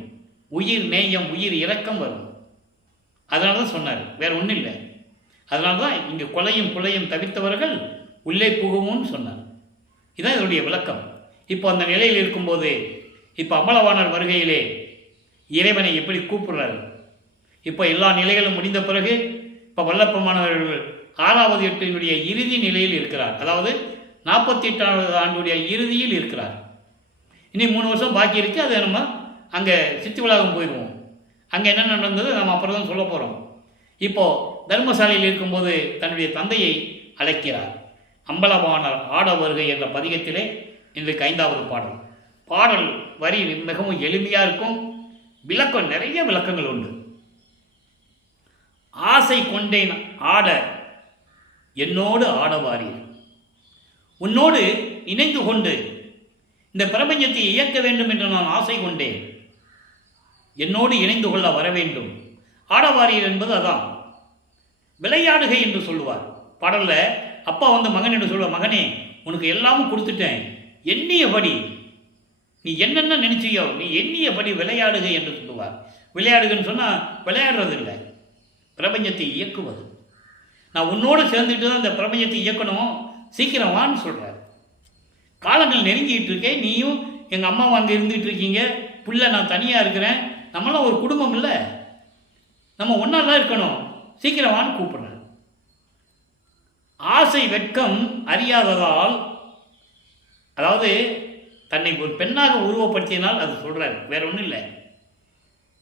உயிர் நேயம் உயிர் இரக்கம் வரும். அதனால தான் சொன்னார், வேற ஒன்றும் இல்லை. அதனால தான் இங்கே கொலையும் புலையும் தவிர்த்தவர்கள் உள்ளே புகுவோம்னு சொன்னார். இதுதான் இதனுடைய விளக்கம். இப்போ அந்த நிலையில் இருக்கும்போது இப்போ அமலவாணர் வருகையிலே இறைவனை எப்படி கூப்பிடுறாரு? இப்போ எல்லா நிலைகளும் முடிந்த பிறகு இப்போ வல்லப்பமானவர்கள் 6வது எட்டினுடைய இறுதி நிலையில் இருக்கிறார். அதாவது 48வது ஆண்டுடைய இறுதியில் இருக்கிறார். இனி 3 வருஷம் பாக்கி இருக்குது. அதை நம்ம அங்கே சித்தி வளாகம் போயிடுவோம். அங்கே என்ன நடந்தது நம்ம அப்புறம் தான் சொல்ல போகிறோம். இப்போது தர்மசாலையில் இருக்கும்போது தன்னுடைய தந்தையை அழைக்கிறார். அம்பலவாணர் ஆட வருகை என்ற பதிகத்திலே இன்றைக்கு 5வது பாடல். பாடல் வரி மிகவும் எளிமையாக இருக்கும். விளக்கம், நிறைய விளக்கங்கள் உண்டு. ஆசை கொண்டேன் ஆட என்னோடு ஆடவாரீர். உன்னோடு இணைந்து கொண்டு இந்த பிரபஞ்சத்தை இயக்க வேண்டும் என்று நான் ஆசை கொண்டேன். என்னோடு இணைந்து கொள்ள வர வேண்டும். ஆடவாரீர் என்பது அதான். விளையாடுகை என்று சொல்லுவார். பாடல்ல அப்பா வந்து மகன் என்று சொல்லுவார், மகனே உனக்கு எல்லாமும் கொடுத்துட்டேன், எண்ணியபடி நீ என்னென்ன நினைச்சியோ நீ எண்ணியபடி விளையாடுகை என்று சொல்லுவார். விளையாடுகன்னு சொன்னால் விளையாடுறது இல்லை, பிரபஞ்சத்தை இயக்குவது. நான் உன்னோடு சேர்ந்துட்டு தான் இந்த பிரபஞ்சத்தை இயக்கணும், சீக்கிரம் வான்னு சொல்கிறார். காலங்கள் நெருங்கிட்டு இருக்கேன், நீயும் எங்கள் அம்மாவும் அங்கே இருந்துகிட்டு இருக்கீங்க, பிள்ளை நான் தனியாக இருக்கிறேன், நம்மளாம் ஒரு குடும்பம் இல்லை, நம்ம ஒன்றா தான் இருக்கணும், சீக்கிரம் வான்னு கூப்பிடுறார். ஆசை வெட்கம் அறியாததால், அதாவது தன்னை ஒரு பெண்ணாக உருவப்படுத்தினால் அது சொல்கிறார், வேற ஒன்றும் இல்லை.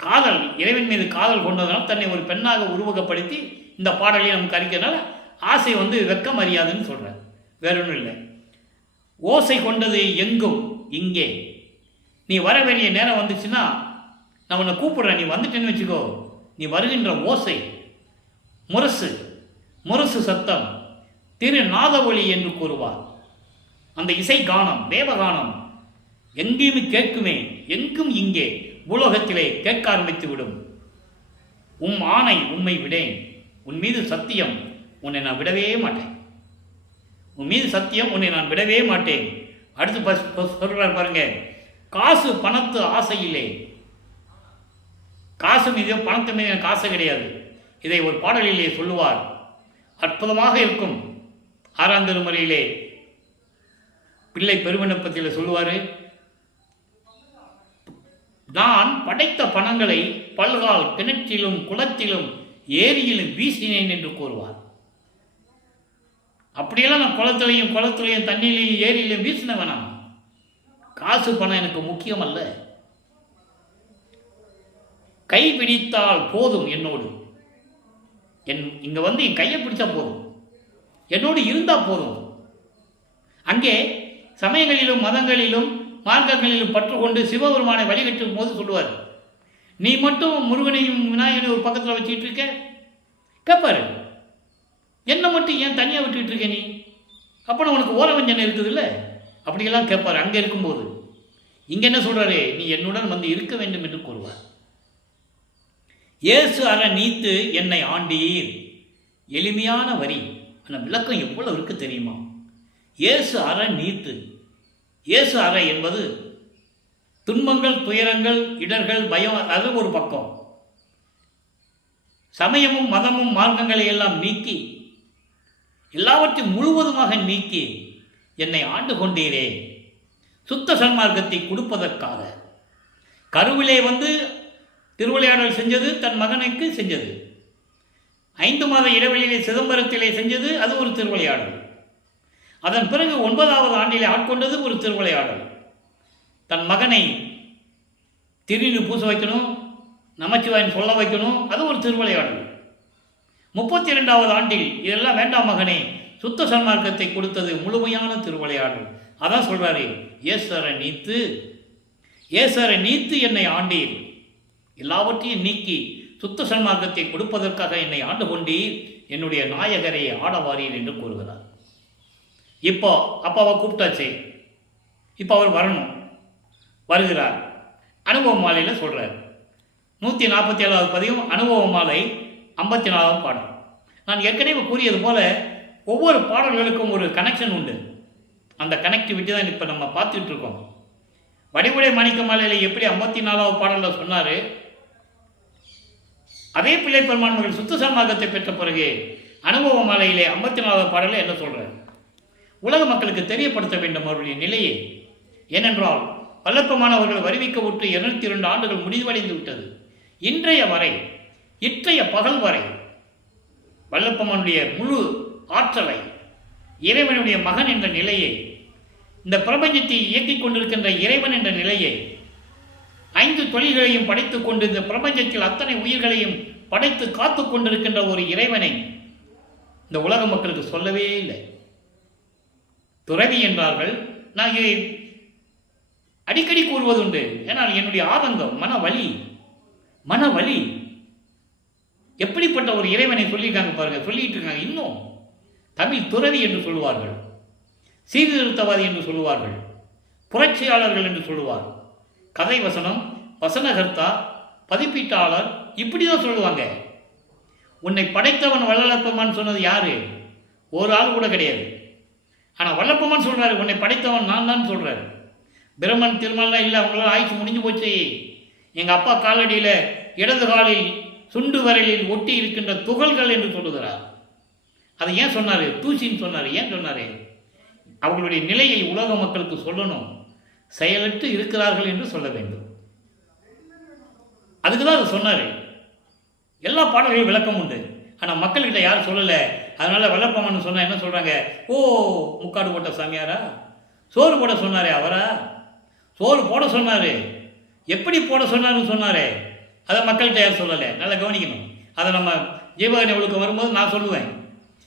காதல், இறைவன் மீது காதல் கொண்டதனால் தன்னை ஒரு பெண்ணாக உருவகப்படுத்தி இந்த பாடலை நமக்கு அறிக்கிறதுனால ஆசை வந்து வெட்கம் அறியாதுன்னு சொல்கிறார், வேற ஒன்றும் இல்லை. ஓசை கொண்டது எங்கும் இங்கே, நீ வர வேண்டிய நேரம் வந்துச்சுன்னா நான் உன்னை கூப்பிடுறேன், நீ வந்துட்டேன்னு வச்சுக்கோ, நீ வருகின்ற ஓசை முரசு, முரசு சத்தம் திருநாத ஒலி என்று கூறுவார். அந்த இசை கானம், தேவகானம் எங்கேயுமே கேட்குமே, எங்கும் இங்கே பூலோகத்திலே கேட்க ஆரம்பித்து விடும். ஆணை உம்மை விடேன், உன் மீது சத்தியம் உன்னை நான் விடவே மாட்டேன், உன் மீது சத்தியம் உன்னை நான் விடவே மாட்டேன். அடுத்து சொல்றார் பாருங்க, காசு பணத்து ஆசையில்லை. காசு மீது பணத்து மீது எனக்கு ஆசை கிடையாது. இதை ஒரு பாடலிலே சொல்லுவார், அற்புதமாக இருக்கும். 6ஆம் திருமுறையிலே பிள்ளை பெருவிண்ணப்பத்தில் சொல்லுவார், நான் படைத்த பணங்களை பல்கால் கிணற்றிலும் குளத்திலும் ஏரியிலும் வீசினேன் என்று கூறுவார். அப்படியெல்லாம் நான் குளத்திலையும் தண்ணியிலையும் ஏரியிலையும் வீசின வேணாம். காசு பணம் எனக்கு முக்கியம் அல்ல. கை பிடித்தால் போதும், என்னோடு இங்க வந்து என் கையை பிடிச்சா போதும், என்னோடு இருந்தா போதும். அங்கே சமயங்களிலும் மதங்களிலும் மார்க்கங்களிலும் பற்றுக்கொண்டு சிவபெருமானை வழிகட்டும் போது சொல்லுவார், நீ மட்டும் முருகனையும் விநாயகனையும் ஒரு பக்கத்தில் வச்சுக்கிட்டு இருக்க, கேட்பாரு, என்னை மட்டும் ஏன் தனியாக விட்டுக்கிட்டு இருக்க நீ, அப்புறம் உனக்கு ஓரவஞ்சனை இருக்குது இல்லை, அப்படியெல்லாம் கேட்பார் அங்கே இருக்கும்போது. இங்கே என்ன சொல்கிறாரு, நீ என்னுடன் வந்து இருக்க வேண்டும் என்று கூறுவார். இயேசு அற நீத்து என்னை ஆண்டீர். எளிமையான வரி, ஆனால் விளக்கம் எவ்வளவு இருக்கு தெரியுமா? இயேசு அற நீத்து. இயேசு அற என்பது துன்பங்கள், துயரங்கள், இடர்கள், பயம், அது ஒரு பக்கம். சமயமும் மதமும் மார்க்கங்களை எல்லாம் நீக்கி, எல்லாவற்றையும் முழுவதுமாக நீக்கி என்னை ஆண்டு கொண்டீரே, சுத்த சன்மார்க்கத்தை கொடுப்பதற்காக. கருவிலே வந்து திருவிளையாடல் செஞ்சது, தன் மகனுக்கு செஞ்சது. 5 மாத இடைவெளியிலே சிதம்பரத்திலே செஞ்சது, அது ஒரு திருவிளையாடல். அதன் பிறகு 9வது ஆண்டிலே ஆட்கொண்டது ஒரு திருவிளையாடல். தன் மகனை திருநீறு பூச வைக்கணும், நமச்சிவாயன் சொல்ல வைக்கணும். அது ஒரு திருவிளையாடல். 32வது ஆண்டில் இதெல்லாம் வேண்டாம் மகனே, சுத்த சன்மார்க்கத்தை கொடுத்தது முழுமையான திருவிளையாடல். அதான் சொல்றாரு, ஏசர நீத்து என்னை ஆண்டீர், எல்லாவற்றையும் நீக்கி சுத்த சன்மார்க்கத்தை கொடுப்பதற்காக என்னை ஆண்டு கொண்டீர், என்னுடைய நாயகரை ஆடவாரீர் என்று கூறுகிறார். இப்போ அப்பாவை கூப்பிட்டாச்சு, இப்போ அவர் வரணும். வருகிறார். அனுபவ மாலையில் சொல்கிறார். 147வது பதிவும் அனுபவ மாலை 54வது பாடல். நான் ஏற்கனவே கூறியது போல ஒவ்வொரு பாடல்களுக்கும் ஒரு கனெக்ஷன் உண்டு. அந்த கனெக்டிவிட்டி தான் இப்போ நம்ம பார்த்துட்டு இருக்கோம். வடிவுடை மாணிக்க மாலையில் எப்படி 54வது பாடலில் சொன்னார், அதே பிள்ளை பெருமான்கள் சுத்த சன்மார்க்கத்தை பெற்ற பிறகு அனுபவ மாலையிலே 54வது பாடலில் என்ன சொல்கிறார், உலக மக்களுக்கு தெரியப்படுத்த வேண்டும் அவருடைய நிலையை. ஏனென்றால் வல்லப்பமானவர்கள் வருவிக்க விட்டு 202 ஆண்டுகள் முடிவடைந்து விட்டது. இன்றைய பகல் வரை வல்லப்பமானுடைய முழு ஆற்றலை, இறைவனுடைய மகன் என்ற நிலையை, இந்த பிரபஞ்சத்தை இயக்கிக் கொண்டிருக்கின்ற இறைவன் என்ற நிலையை, 5 தொழில்களையும் படைத்துக் கொண்டு இந்த பிரபஞ்சத்தில் அத்தனை உயிர்களையும் படைத்து காத்து கொண்டிருக்கின்ற ஒரு இறைவனை இந்த உலக மக்களுக்கு சொல்லவே இல்லை. துறவி என்றார்கள். நான் இதை அடிக்கடி கூறுவதுண்டு. ஏன்னால் என்னுடைய ஆதங்கம், மனவலி. எப்படிப்பட்ட ஒரு இறைவனை சொல்லியிருக்காங்க பாருங்க, சொல்லிட்டு இருக்காங்க. இன்னும் தமிழ் துறவி என்று சொல்லுவார்கள், சீர்திருத்தவாதி என்று சொல்லுவார்கள், புரட்சியாளர்கள் என்று சொல்லுவார், கதை வசனம், வசனகர்த்தா, பதிப்பீட்டாளர், இப்படிதான் சொல்லுவாங்க. உன்னை படைத்தவன் வல்லப்பமான் சொன்னது யாரு? ஒரு ஆள் கூட கிடையாது. ஆனால் வல்லப்பமான் சொல்றாரு, உன்னை படைத்தவன் நான் தான் சொல்றாரு. பிரம்மன் திருமலாம் இல்லை, அவங்களால ஆய்ச்சி முடிஞ்சு போச்சு. எங்கள் அப்பா காலடியில் இடது காலில் சுண்டு வரலில் ஒட்டி இருக்கின்ற துகள்கள் என்று சொல்லுகிறார். அதை ஏன் சொன்னார்? தூசின்னு சொன்னார். ஏன் சொன்னார்? அவங்களுடைய நிலையை உலக மக்களுக்கு சொல்லணும். செயலற்று இருக்கிறார்கள் என்று சொல்ல வேண்டும். அதுக்கு தான் அதை சொன்னார். எல்லா பாடல்களும் விளக்கம் உண்டு. ஆனால் மக்கள்கிட்ட யாரும் சொல்லலை. அதனால் வல்லப்பமான்னு சொன்னால் என்ன சொல்கிறாங்க, ஓ முக்காடு போட்ட சாமியாரா, சோறு போட சொன்னாரே அவரா, சோறு போட சொன்னார், எப்படி போட சொன்னார்னு சொன்னார். அதை மக்கள்கிட்ட யாரும் சொல்லலை. நல்லா கவனிக்கணும். அதை நம்ம ஜீவகணி ஒழுக்கம் வரும்போது நான் சொல்லுவேன்,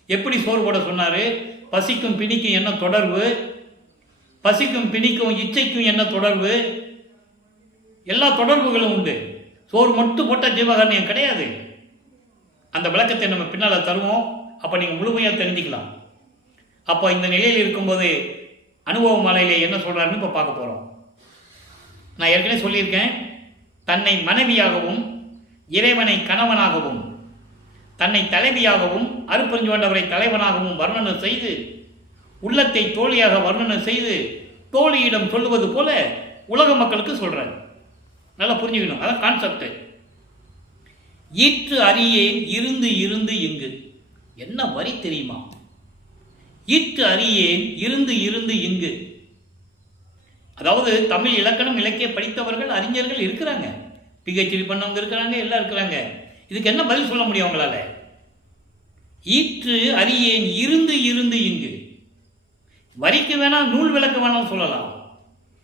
எப்படி சோறு போட சொன்னார், பசிக்கும் பிணிக்கும் என்ன தொடர்பு, பசிக்கும் பிணிக்கும் இச்சைக்கும் என்ன தொடர்பு, எல்லா தொடர்புகளும் உண்டு. சோறு மட்டும் போட்ட ஜீவகாரணியம் கிடையாது. அந்த விளக்கத்தை நம்ம பின்னால் தருவோம். அப்போ நீங்கள் முழுமையாக தெரிஞ்சுக்கலாம். அப்போ இந்த நிலையில் இருக்கும்போது அனுபவ மாலையிலே என்ன சொல்கிறாருன்னு இப்போ பார்க்க போகிறோம். நான் ஏற்கனவே சொல்லியிருக்கேன், தன்னை மனைவியாகவும் இறைவனை கணவனாகவும் தன்னை தலைவியாகவும் அருப்பெருஞ்சோண்டவரை தலைவனாகவும் வர்ணனை செய்து உள்ளத்தை தோழியாக வர்ணனை செய்து தோழியிடம் சொல்லுவது போல உலக மக்களுக்கு சொல்கிறார். நல்லா புரிஞ்சுக்கணும். அதான் கான்செப்ட். ஈற்று அறியேன் இருந்து இருந்து இங்கு. என்ன வரி தெரியுமா? ஈற்று அறியேன் இருந்து இருந்து இங்கு. அதாவது தமிழ் இலக்கணம் இலக்கிய படித்தவர்கள் அறிஞர்கள் இருக்கிறாங்க, பிஹெச்டி பண்ணவங்க இருக்கிறாங்க, எல்லாம் இருக்கிறாங்க. இதுக்கு என்ன பதில் சொல்ல முடியும் அவங்களால? ஈற்று அறியேன் இருந்து இருந்து இங்கு. வரிக்கு வேணா நூல் விளக்க வேணாம் சொல்லலாம்.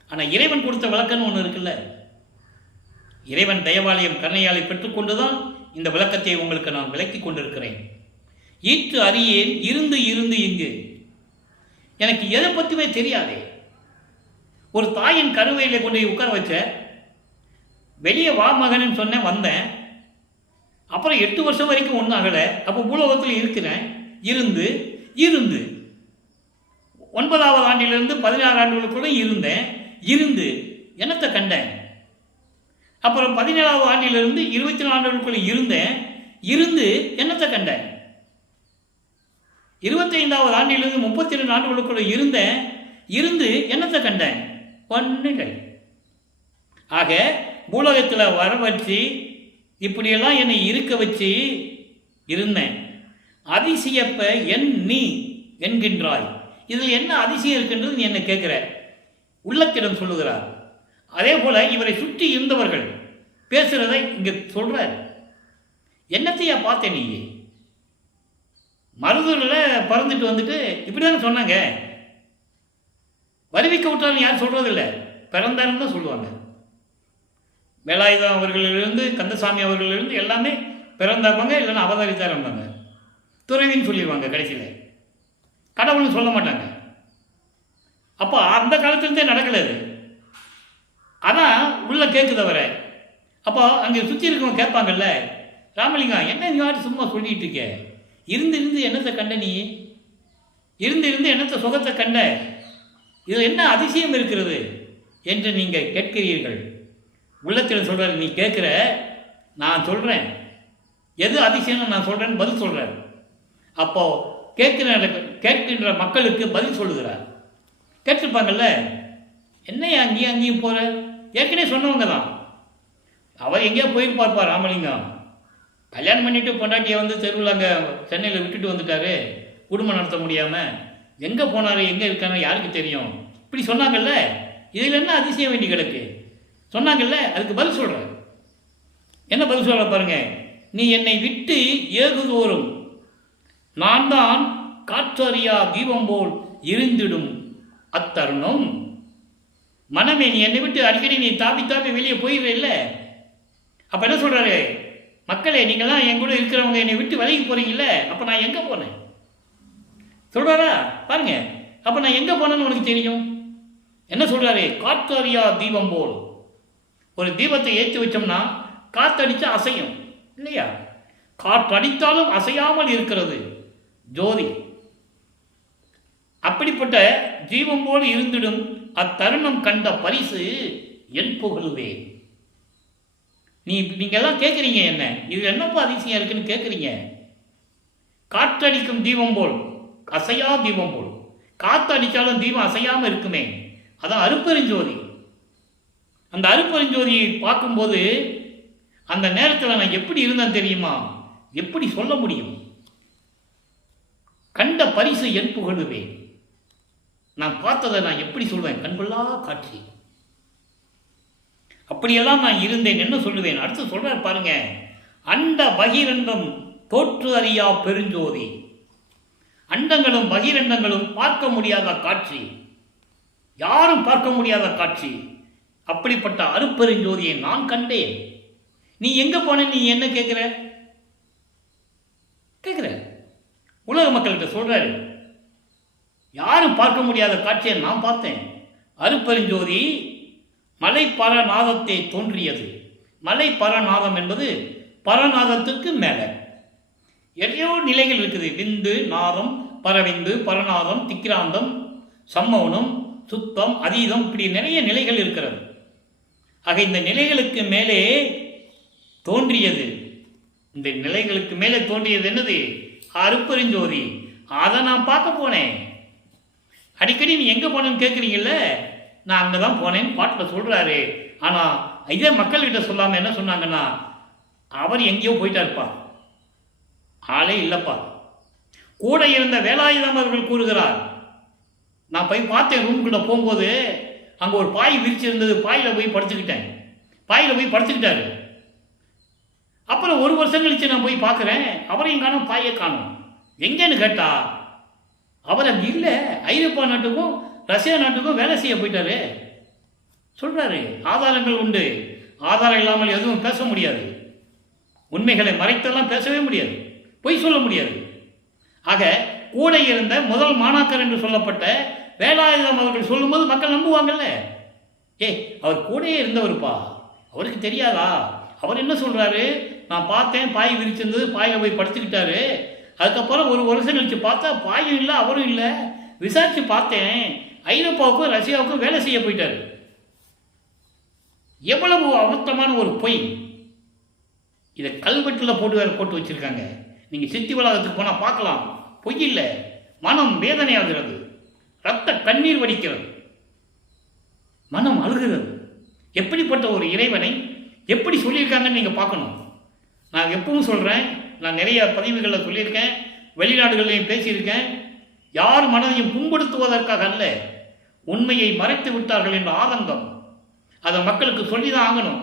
ஆனால் இறைவன் கொடுத்த விளக்கம்னு ஒன்று இருக்குல்ல. இறைவன் தயவாலயம் கருணையாலை பெற்றுக்கொண்டுதான் இந்த விளக்கத்தை உங்களுக்கு நான் விளக்கி கொண்டிருக்கிறேன். ஈற்று அறியேன் இருந்து இருந்து இங்கு. எனக்கு எதை பற்றியுமே தெரியாதே. ஒரு தாயின் கருவையில் கொண்டு உட்கார வச்ச, வெளியே வா மகன்னு சொன்னேன், வந்தேன். அப்புறம் 8 வருஷம் வரைக்கும் ஒன்றும் ஆகலை. அப்போ பூலோகத்தில் இருக்கிறேன். இருந்து 9வது ஆண்டிலிருந்து 16 ஆண்டுகளுக்குள்ள இருந்து என்னத்தை கண்டேன். அப்புறம் 17வது ஆண்டிலிருந்து 24 ஆண்டுகளுக்குள்ள இருந்து என்னத்தை கண்டேன். 25வது ஆண்டிலிருந்து 32 ஆண்டுகளுக்குள்ள இருந்து என்னத்தை கண்டேன். ஒன்றுகள். ஆக பூலோகத்தில் வர வச்சு இப்படியெல்லாம் என்னை இருக்க வச்சு இருந்தேன். அதிசயப்ப என் நீ என்கின்றாய். இதில் என்ன அதிசயம் இருக்கின்றது நீ என்ன கேட்குற? உள்ளத்திடம் சொல்லுகிறார். அதே போல இவரை சுற்றி இருந்தவர்கள் பேசுறதை இங்கே சொல்றார். என்னத்தையா பார்த்தேன்? நீ மருதூரில் பறந்துட்டு வந்துட்டு இப்படிதானே சொன்னாங்க. வருவிக்க விட்டாலும் யாரும் சொல்றதில்லை, பிறந்தாருன்னு தான் சொல்லுவாங்க. வேலாயுதம் அவர்களிலிருந்து கந்தசாமி அவர்களிலிருந்து எல்லாமே பிறந்தவங்க, இல்லைன்னா அவதரித்தார் இருந்தாங்க. துறவின்னு சொல்லிடுவாங்க கடைசியில், கடவுள்னு சொல்ல மாட்டாங்க. அப்போ அந்த காலத்துலேருந்தே நடக்கல அது. ஆனால் உள்ளே கேட்குது அவரை. அப்போ அங்கே சுற்றி இருக்கவங்க கேட்பாங்கல்ல, ராமலிங்கம் என்ன நீ சும்மா சொல்லிட்டு இருக்க, இருந்து என்னத்தை கண்ட, நீ இருந்து என்னத்தை சுகத்தை கண்ட, இதில் என்ன அதிசயம் இருக்கிறது என்று நீங்கள் கேட்கிறீர்கள். உள்ளத்தில் சொல்கிறார், நீ கேட்குற, நான் சொல்கிறேன் எது அதிசயம்னு நான் சொல்கிறேன்னு பதில் சொல்கிறார். அப்போது கேட்கின்ற மக்களுக்கு பதில் சொல்லுகிறார். கேட்டிருப்பாங்கல்ல, என்னையா அங்கேயும் போகிற, ஏற்கனவே சொன்னவங்க தான். அவர் எங்கேயோ போயிருப்பார்ப்பா ராமலிங்கம், கல்யாணம் பண்ணிவிட்டு பொண்டாட்டியை தெருவில் அங்கே சென்னையில் விட்டுட்டு வந்துட்டாரு, குடும்பம் நடத்த முடியாமல். எங்கே போனார், எங்கே இருக்காரு யாருக்கு தெரியும், இப்படி சொன்னாங்கல்ல. இதில் என்ன அதிசயம் வேண்டி கிடக்கு சொன்னாங்கல்ல. அதுக்கு பதில் சொல்கிறேன். என்ன பதில் சொல்கிற பாருங்க. நீ என்னை விட்டு ஏகுதோறும் நான் தான் காற்றறியா தீபம் போல் இருந்திடும் அத்தருணம். மனமே, நீ என்னை விட்டு அடிக்கடி நீ தாப்பி வெளியே போயிடுற இல்லை. அப்போ என்ன சொல்கிறாரு, மக்களே நீங்களாம் என் கூட இருக்கிறவங்க என்னை விட்டு விலகி போகிறீங்கள, அப்போ நான் எங்கே போனேன் சொல்கிறாரா பாருங்க. அப்போ நான் எங்கே போனேன்னு உனக்கு தெரியும். என்ன சொல்கிறாரு, காற்றறியா தீபம் போல். ஒரு தீபத்தை ஏற்றி வச்சோம்னா காற்றடிச்சா அசையும் இல்லையா, காற்றடித்தாலும் அசையாமல் இருக்கிறது ஜோதி. அப்படிப்பட்ட ஜீவம் போல் இருந்திடும் அத்தருணம் கண்ட பரிசு என் புகழுவேன். நீங்க எல்லாம் கேட்குறீங்க, என்ன இது என்னப்பா அதிசயம் இருக்குன்னு கேட்குறீங்க. காற்றடிக்கும் தீபம் போல், அசையா தீபம் போல். காற்று அடித்தாலும் தீபம் அசையாமல் இருக்குமே, அதான் அருப்பெருஞ்சோதி. அந்த அருப்பெருஞ்சோதியை பார்க்கும்போது அந்த நேரத்தில் நான் எப்படி இருந்தேன் தெரியுமா, எப்படி சொல்ல முடியும். கண்ட பரிசு என் புகழுவேன். நான் பார்த்ததை நான் எப்படி சொல்வேன், கண்கொள்ளா காட்சி. அப்படியெல்லாம் நான் இருந்தேன் என்ன சொல்லுவேன். அடுத்து சொல்றார் பாருங்க, அண்ட பகிரண்டம் தோற்று அறியா பெருஞ்சோதி. அண்டங்களும் பகிரண்டங்களும் பார்க்க முடியாத காட்சி, யாரும் பார்க்க முடியாத காட்சி. அப்படிப்பட்ட அருப்பெருஞ்சோதியை நான் கண்டேன். நீ எங்க போன, நீ என்ன கேட்கிற உலக மக்கள்கிட்ட சொல்றாரு. யாரும் பார்க்க முடியாத காட்சியை நான் பார்த்தேன். அருப்பெருஞ்சோதி மலை பரநாதத்தை தோன்றியது. மலை பரநாதம் என்பது பரநாதத்துக்கு மேலே எதையோ நிலைகள் இருக்குது. விந்து, நாதம், பரவிந்து, பரநாதம், திக்கிராந்தம், சம்மௌனம், சுத்தம், அதீதம், இப்படி நிறைய நிலைகள் இருக்கிறது. ஆக இந்த நிலைகளுக்கு மேலே தோன்றியது, இந்த நிலைகளுக்கு மேலே தோன்றியது என்னது, அருப்பெருஞ்சோதி. அதை நான் பார்க்க போனேன். அடிக்கடி நீ எங்கே போனேன்னு கேட்குறீங்கல்ல, நான் அங்கே தான் போனேன்னு பாட்டில் சொல்கிறாரு. ஆனால் இதே மக்கள்கிட்ட சொல்லாமல் என்ன சொன்னாங்கன்னா, அவர் எங்கேயோ போயிட்டாருப்பா, ஆளே இல்லைப்பா. கூட இருந்த வேலாயுதம் அவர்கள் கூறுகிறார், நான் போய் பார்த்தேன். ரூம்குள்ளே போகும்போது அங்கே ஒரு பாய் விரிச்சிருந்தது, பாயில் போய் படுத்துக்கிட்டேன். பாயில் போய் படுத்துக்கிட்டாரு. அப்புறம் ஒரு வருஷம் கழிச்சு நான் போய் பார்க்குறேன், அவரையும் காணும், பாயை காணும். எங்கேன்னு கேட்டா அவர் அங்கே இல்லை, ஐரோப்பா நாட்டுக்கும் ரஷ்யா நாட்டுக்கும் வேலை செய்ய போயிட்டாரு சொல்கிறாரு. ஆதாரங்கள் உண்டு, ஆதாரம் இல்லாமல் எதுவும் பேச முடியாது. உண்மைகளை மறைத்தெல்லாம் பேசவே முடியாது, பொய் சொல்ல முடியாது. ஆக கூட இருந்த முதல் மாணாக்கர் என்று சொல்லப்பட்ட வேலாயுதம் அவர்கள் சொல்லும்போது மக்கள் நம்புவாங்கல்ல. அவர் கூடயே இருந்தவருப்பா, அவருக்கு தெரியாதா? அவர் என்ன சொல்கிறாரு, நான் பார்த்தேன், பாய் விரிச்சிருந்தது, பாயில் போய் படுத்துக்கிட்டாரு. அதுக்கப்புறம் ஒரு வருஷம் கழிச்சு பார்த்தா பாயும் இல்லை, அவரும் இல்லை. விசாரித்து பார்த்தேன், ஐரோப்பாவுக்கும் ரஷ்யாவுக்கும் வேலை செய்ய போயிட்டாரு. எவ்வளவு அபத்தமான ஒரு பொய்! இதை கல்வெட்டில் போட்டு வச்சிருக்காங்க. நீங்கள் சித்தி வளாகத்துக்கு போனால் பார்க்கலாம். பொய் இல்லை, மனம் வேதனையாகிறது, ரத்த கண்ணீர் வடிக்கிறது, மனம் அழுகிறது. எப்படிப்பட்ட ஒரு இறைவனை எப்படி சொல்லியிருக்காங்கன்னு நீங்கள் பார்க்கணும். நான் எப்பவும் சொல்கிறேன், நான் நிறைய பதிவுகளில் சொல்லியிருக்கேன், வெளிநாடுகளையும் பேசியிருக்கேன். யார் மனதையும் புண்படுத்துவதற்காக அல்ல, உண்மையை மறைத்து விட்டார்கள் என்ற ஆதங்கம், அதை மக்களுக்கு சொல்லி தான் ஆகணும்.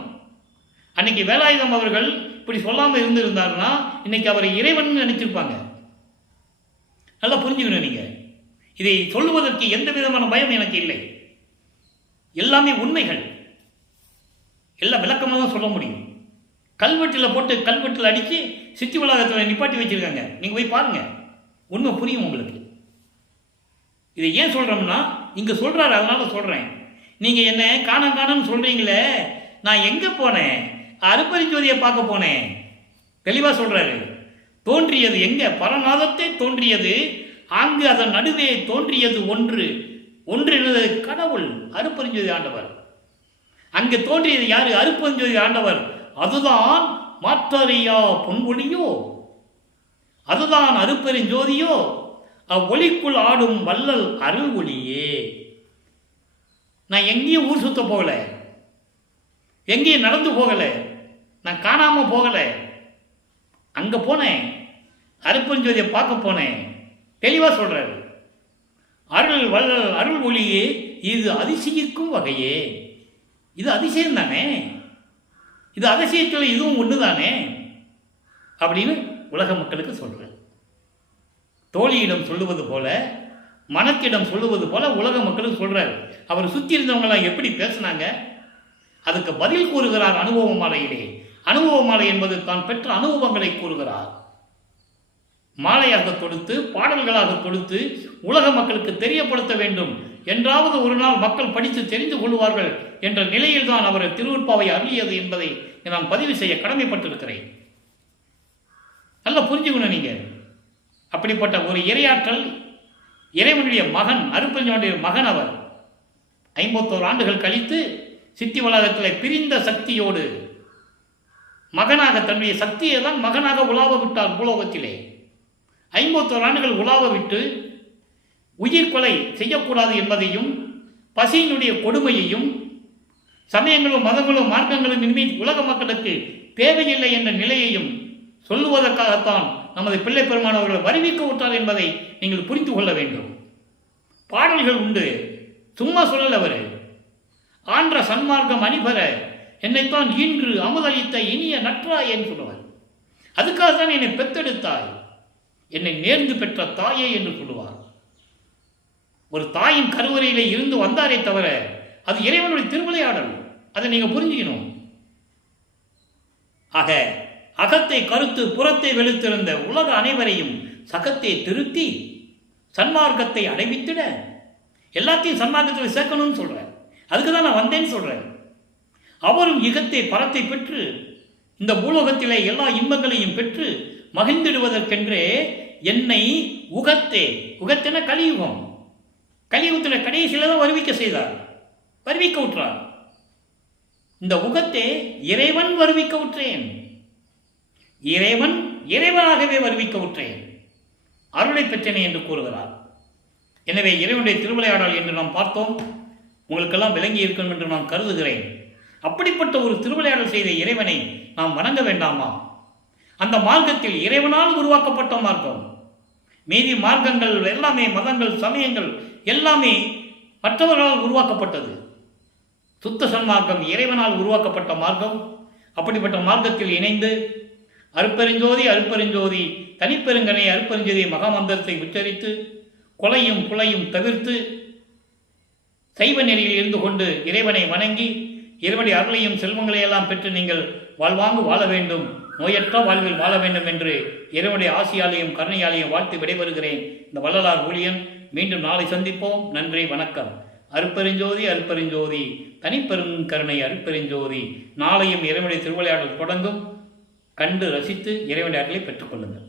அன்னைக்கு வேலாயுதம் அவர்கள் இப்படி சொல்லாமல் இருந்திருந்தாருன்னா இன்னைக்கு அவரை இறைவன் நினைச்சிருப்பாங்க. நல்லா புரிஞ்சுக்கணும். நீங்கள் இதை சொல்லுவதற்கு எந்த விதமான பயம் எனக்கு இல்லை. எல்லாமே உண்மைகள். எல்லாம் விளக்கமாக தான் சொல்ல முடியும். கல்வெட்டில் போட்டு கல்வெட்டில் அடித்து சித்தி வளாகத்தில் நிப்பாட்டி வச்சுருக்காங்க. நீங்கள் போய் பாருங்கள், உண்மை புரியும் உங்களுக்கு. இதை ஏன் சொல்கிறோம்னா இங்கே சொல்கிறாரு, அதனால் சொல்கிறேன். நீங்கள் என்ன காணன்னு சொல்கிறீங்களே, நான் எங்கே போனேன்? அருப்பெருஞ்சோதியை பார்க்க போனேன். தெளிவாக சொல்கிறாரு. தோன்றியது எங்கே? பரநாதத்தை தோன்றியது. அங்கு அதன் நடுவே தோன்றியது ஒன்று. ஒன்று என்பது கடவுள், அருப்பெருஞ்சோதி ஆண்டவர். அங்கே தோன்றியது யாரு? அருப்பெருஞ்சோதி ஆண்டவர். அதுதான் மாற்றறியா பொன்வொழியோ, அதுதான் அருப்பெருஞ்சோதியோ, அவ்வொளிக்குள் ஆடும் வள்ளல் அருள் ஒளியே. நான் எங்கேயும் ஊர் சுத்த போகல, எங்கேயும் நடந்து போகல, நான் காணாமல் போகல. அங்கே போனேன், அருப்பெருஞ்சோதியை பார்க்க போனேன். தெளிவாக சொல்கிறாரு. அருள் வள்ளல் அருள் ஒளியே, இது அதிசயிக்கும் வகையே. இது அதிசயம் தானே, இது அதிசயத்தில் இதுவும் ஒன்று தானே அப்படின்னு உலக மக்களுக்கு சொல்கிறார். தோழியிடம் சொல்லுவது போல, மனத்திடம் சொல்லுவது போல உலக மக்களுக்கு சொல்கிறார். அவர் சுற்றி இருந்தவங்களாம் எப்படி பேசினாங்க அதுக்கு பதில் கூறுகிறார் அனுபவ மாலையிலே. அனுபவ மாலை என்பது தான் பெற்ற அனுபவங்களை கூறுகிறார். மாலையாக தொடுத்து, பாடல்களாக தொடுத்து உலக மக்களுக்கு தெரியப்படுத்த வேண்டும். என்றாவது ஒரு நாள் மக்கள் படித்து தெரிந்து கொள்வார்கள் என்ற நிலையில் தான் அவர் திருவருட்பாவை அருளியது என்பதை நான் பதிவு செய்ய கடமைப்பட்டிருக்கிறேன். நல்லா புரிஞ்சுக்கணும் நீங்கள். அப்படிப்பட்ட ஒரு இறையாற்றல், இறைவனுடைய மகன், அருப்பெருஞ்சோதியுடைய மகன் அவர். 51 ஆண்டுகள் கழித்து சித்தி வளாகத்தில் பிரிந்த சக்தியோடு மகனாக, தன்னுடைய சக்தியை தான் மகனாக உலாவ விட்டார் பூலோகத்திலே. 51 ஆண்டுகள் உலாவ விட்டு உயிர் கொலை செய்யக்கூடாது என்பதையும், பசியினுடைய கொடுமையையும், சமயங்களும் மதங்களும் மார்க்கங்களும் இனிமேல் உலக மக்களுக்கு தேவையில்லை என்ற நிலையையும் சொல்லுவதற்காகத்தான் நமது பிள்ளை பெருமானவர்கள் வருவிக்க விட்டார் என்பதை நீங்கள் புரிந்து கொள்ள வேண்டும். பாடல்கள் உண்டு, சும்மா சொல்லல. அவர் ஆன்ற சன்மார்க்கம் அணிபெற என்னைத்தான் ஈன்று அமுதளித்த இனிய நற்றாயேன்னு சொல்லுவார். அதுக்காகத்தான் என்னை பெத்தெடுத்தாய், என்னை நேர்ந்து பெற்ற தாயே என்று சொல்லுவார். ஒரு தாயின் கருவறையிலே இருந்து வந்தாரே தவிர அது இறைவனுடைய திருவிளையாடல். அதை நீங்க புரிஞ்சுக்கணும். ஆக அகத்தை கருத்து புறத்தை வெளுத்திருந்த உலக அனைவரையும் சகத்தை திருத்தி சன்மார்க்கத்தை அடைவித்திட எல்லாத்தையும் சன்மார்க்கத்தில் சேர்க்கணும்னு சொல்றேன். அதுக்கு தான் நான் வந்தேன்னு சொல்றேன். அவரும் இகத்தை பரத்தை பெற்று இந்த பூலோகத்திலே எல்லா இன்பங்களையும் பெற்று மகிழ்ந்திடுவதற்கென்றே என்னை உகத்தே, உகத்தென கலியுகம், கலியுகத்தில் கடைசியில் தான் வருவிக்க செய்தார், வருவிக்க விட்டுறார். இந்த உகத்தே இறைவன் வருவிக்க விட்டேன், இறைவன் இறைவனாகவே வருவிக்க விட்டேன், அருளை பெற்றேனே என்று கூறுகிறார். எனவே இறைவனுடைய திருவிளையாடல் என்று நாம் பார்த்தோம். உங்களுக்கெல்லாம் விளங்கி இருக்கும் என்று நான் கருதுகிறேன். அப்படிப்பட்ட ஒரு திருவிளையாடல் செய்த இறைவனை நாம் வணங்க வேண்டாமா? அந்த மார்க்கத்தில் இறைவனால் உருவாக்கப்பட்ட மார்க்கம். மீதி மார்க்கங்கள் எல்லாமே, மதங்கள், சமயங்கள் எல்லாமே மற்றவர்களால் உருவாக்கப்பட்டது. சுத்த சன்மார்க்கம் இறைவனால் உருவாக்கப்பட்ட மார்க்கம். அப்படிப்பட்ட மார்க்கத்தில் இணைந்து அருப்பெருஞ்சோதி அருப்பெருஞ்சோதி தனிப்பெருங்கனை அருப்பெருஞ்சோதி மகாமந்திரத்தை உச்சரித்து கொலையும் புலையும் தவிர்த்து சைவ நெறியில் இருந்து கொண்டு இறைவனை வணங்கி இறைவனுடைய அருளையும் செல்வங்களையெல்லாம் பெற்று நீங்கள் வாழ்வாங்கு வாழ வேண்டும், நோயற்ற வாழ்வில் வாழ வேண்டும் என்று இறைவனுடைய ஆசியாலையும் கருணையாலையும் வாழ்த்து விடைபெறுகிறேன். இந்த வள்ளலார் ஊழியன். மீண்டும் நாளை சந்திப்போம். நன்றி, வணக்கம். அருப்பெருஞ்சோதி அருப்பெருஞ்சோதி தனிப்பெருங்கருணை அருப்பெருஞ்சோதி. நாளையும் இறைவனுடைய திருவிளையாடல் தொடங்கும். கண்டு ரசித்து இறைவனுடைய அருளை பெற்றுக்கொள்ளுங்கள்.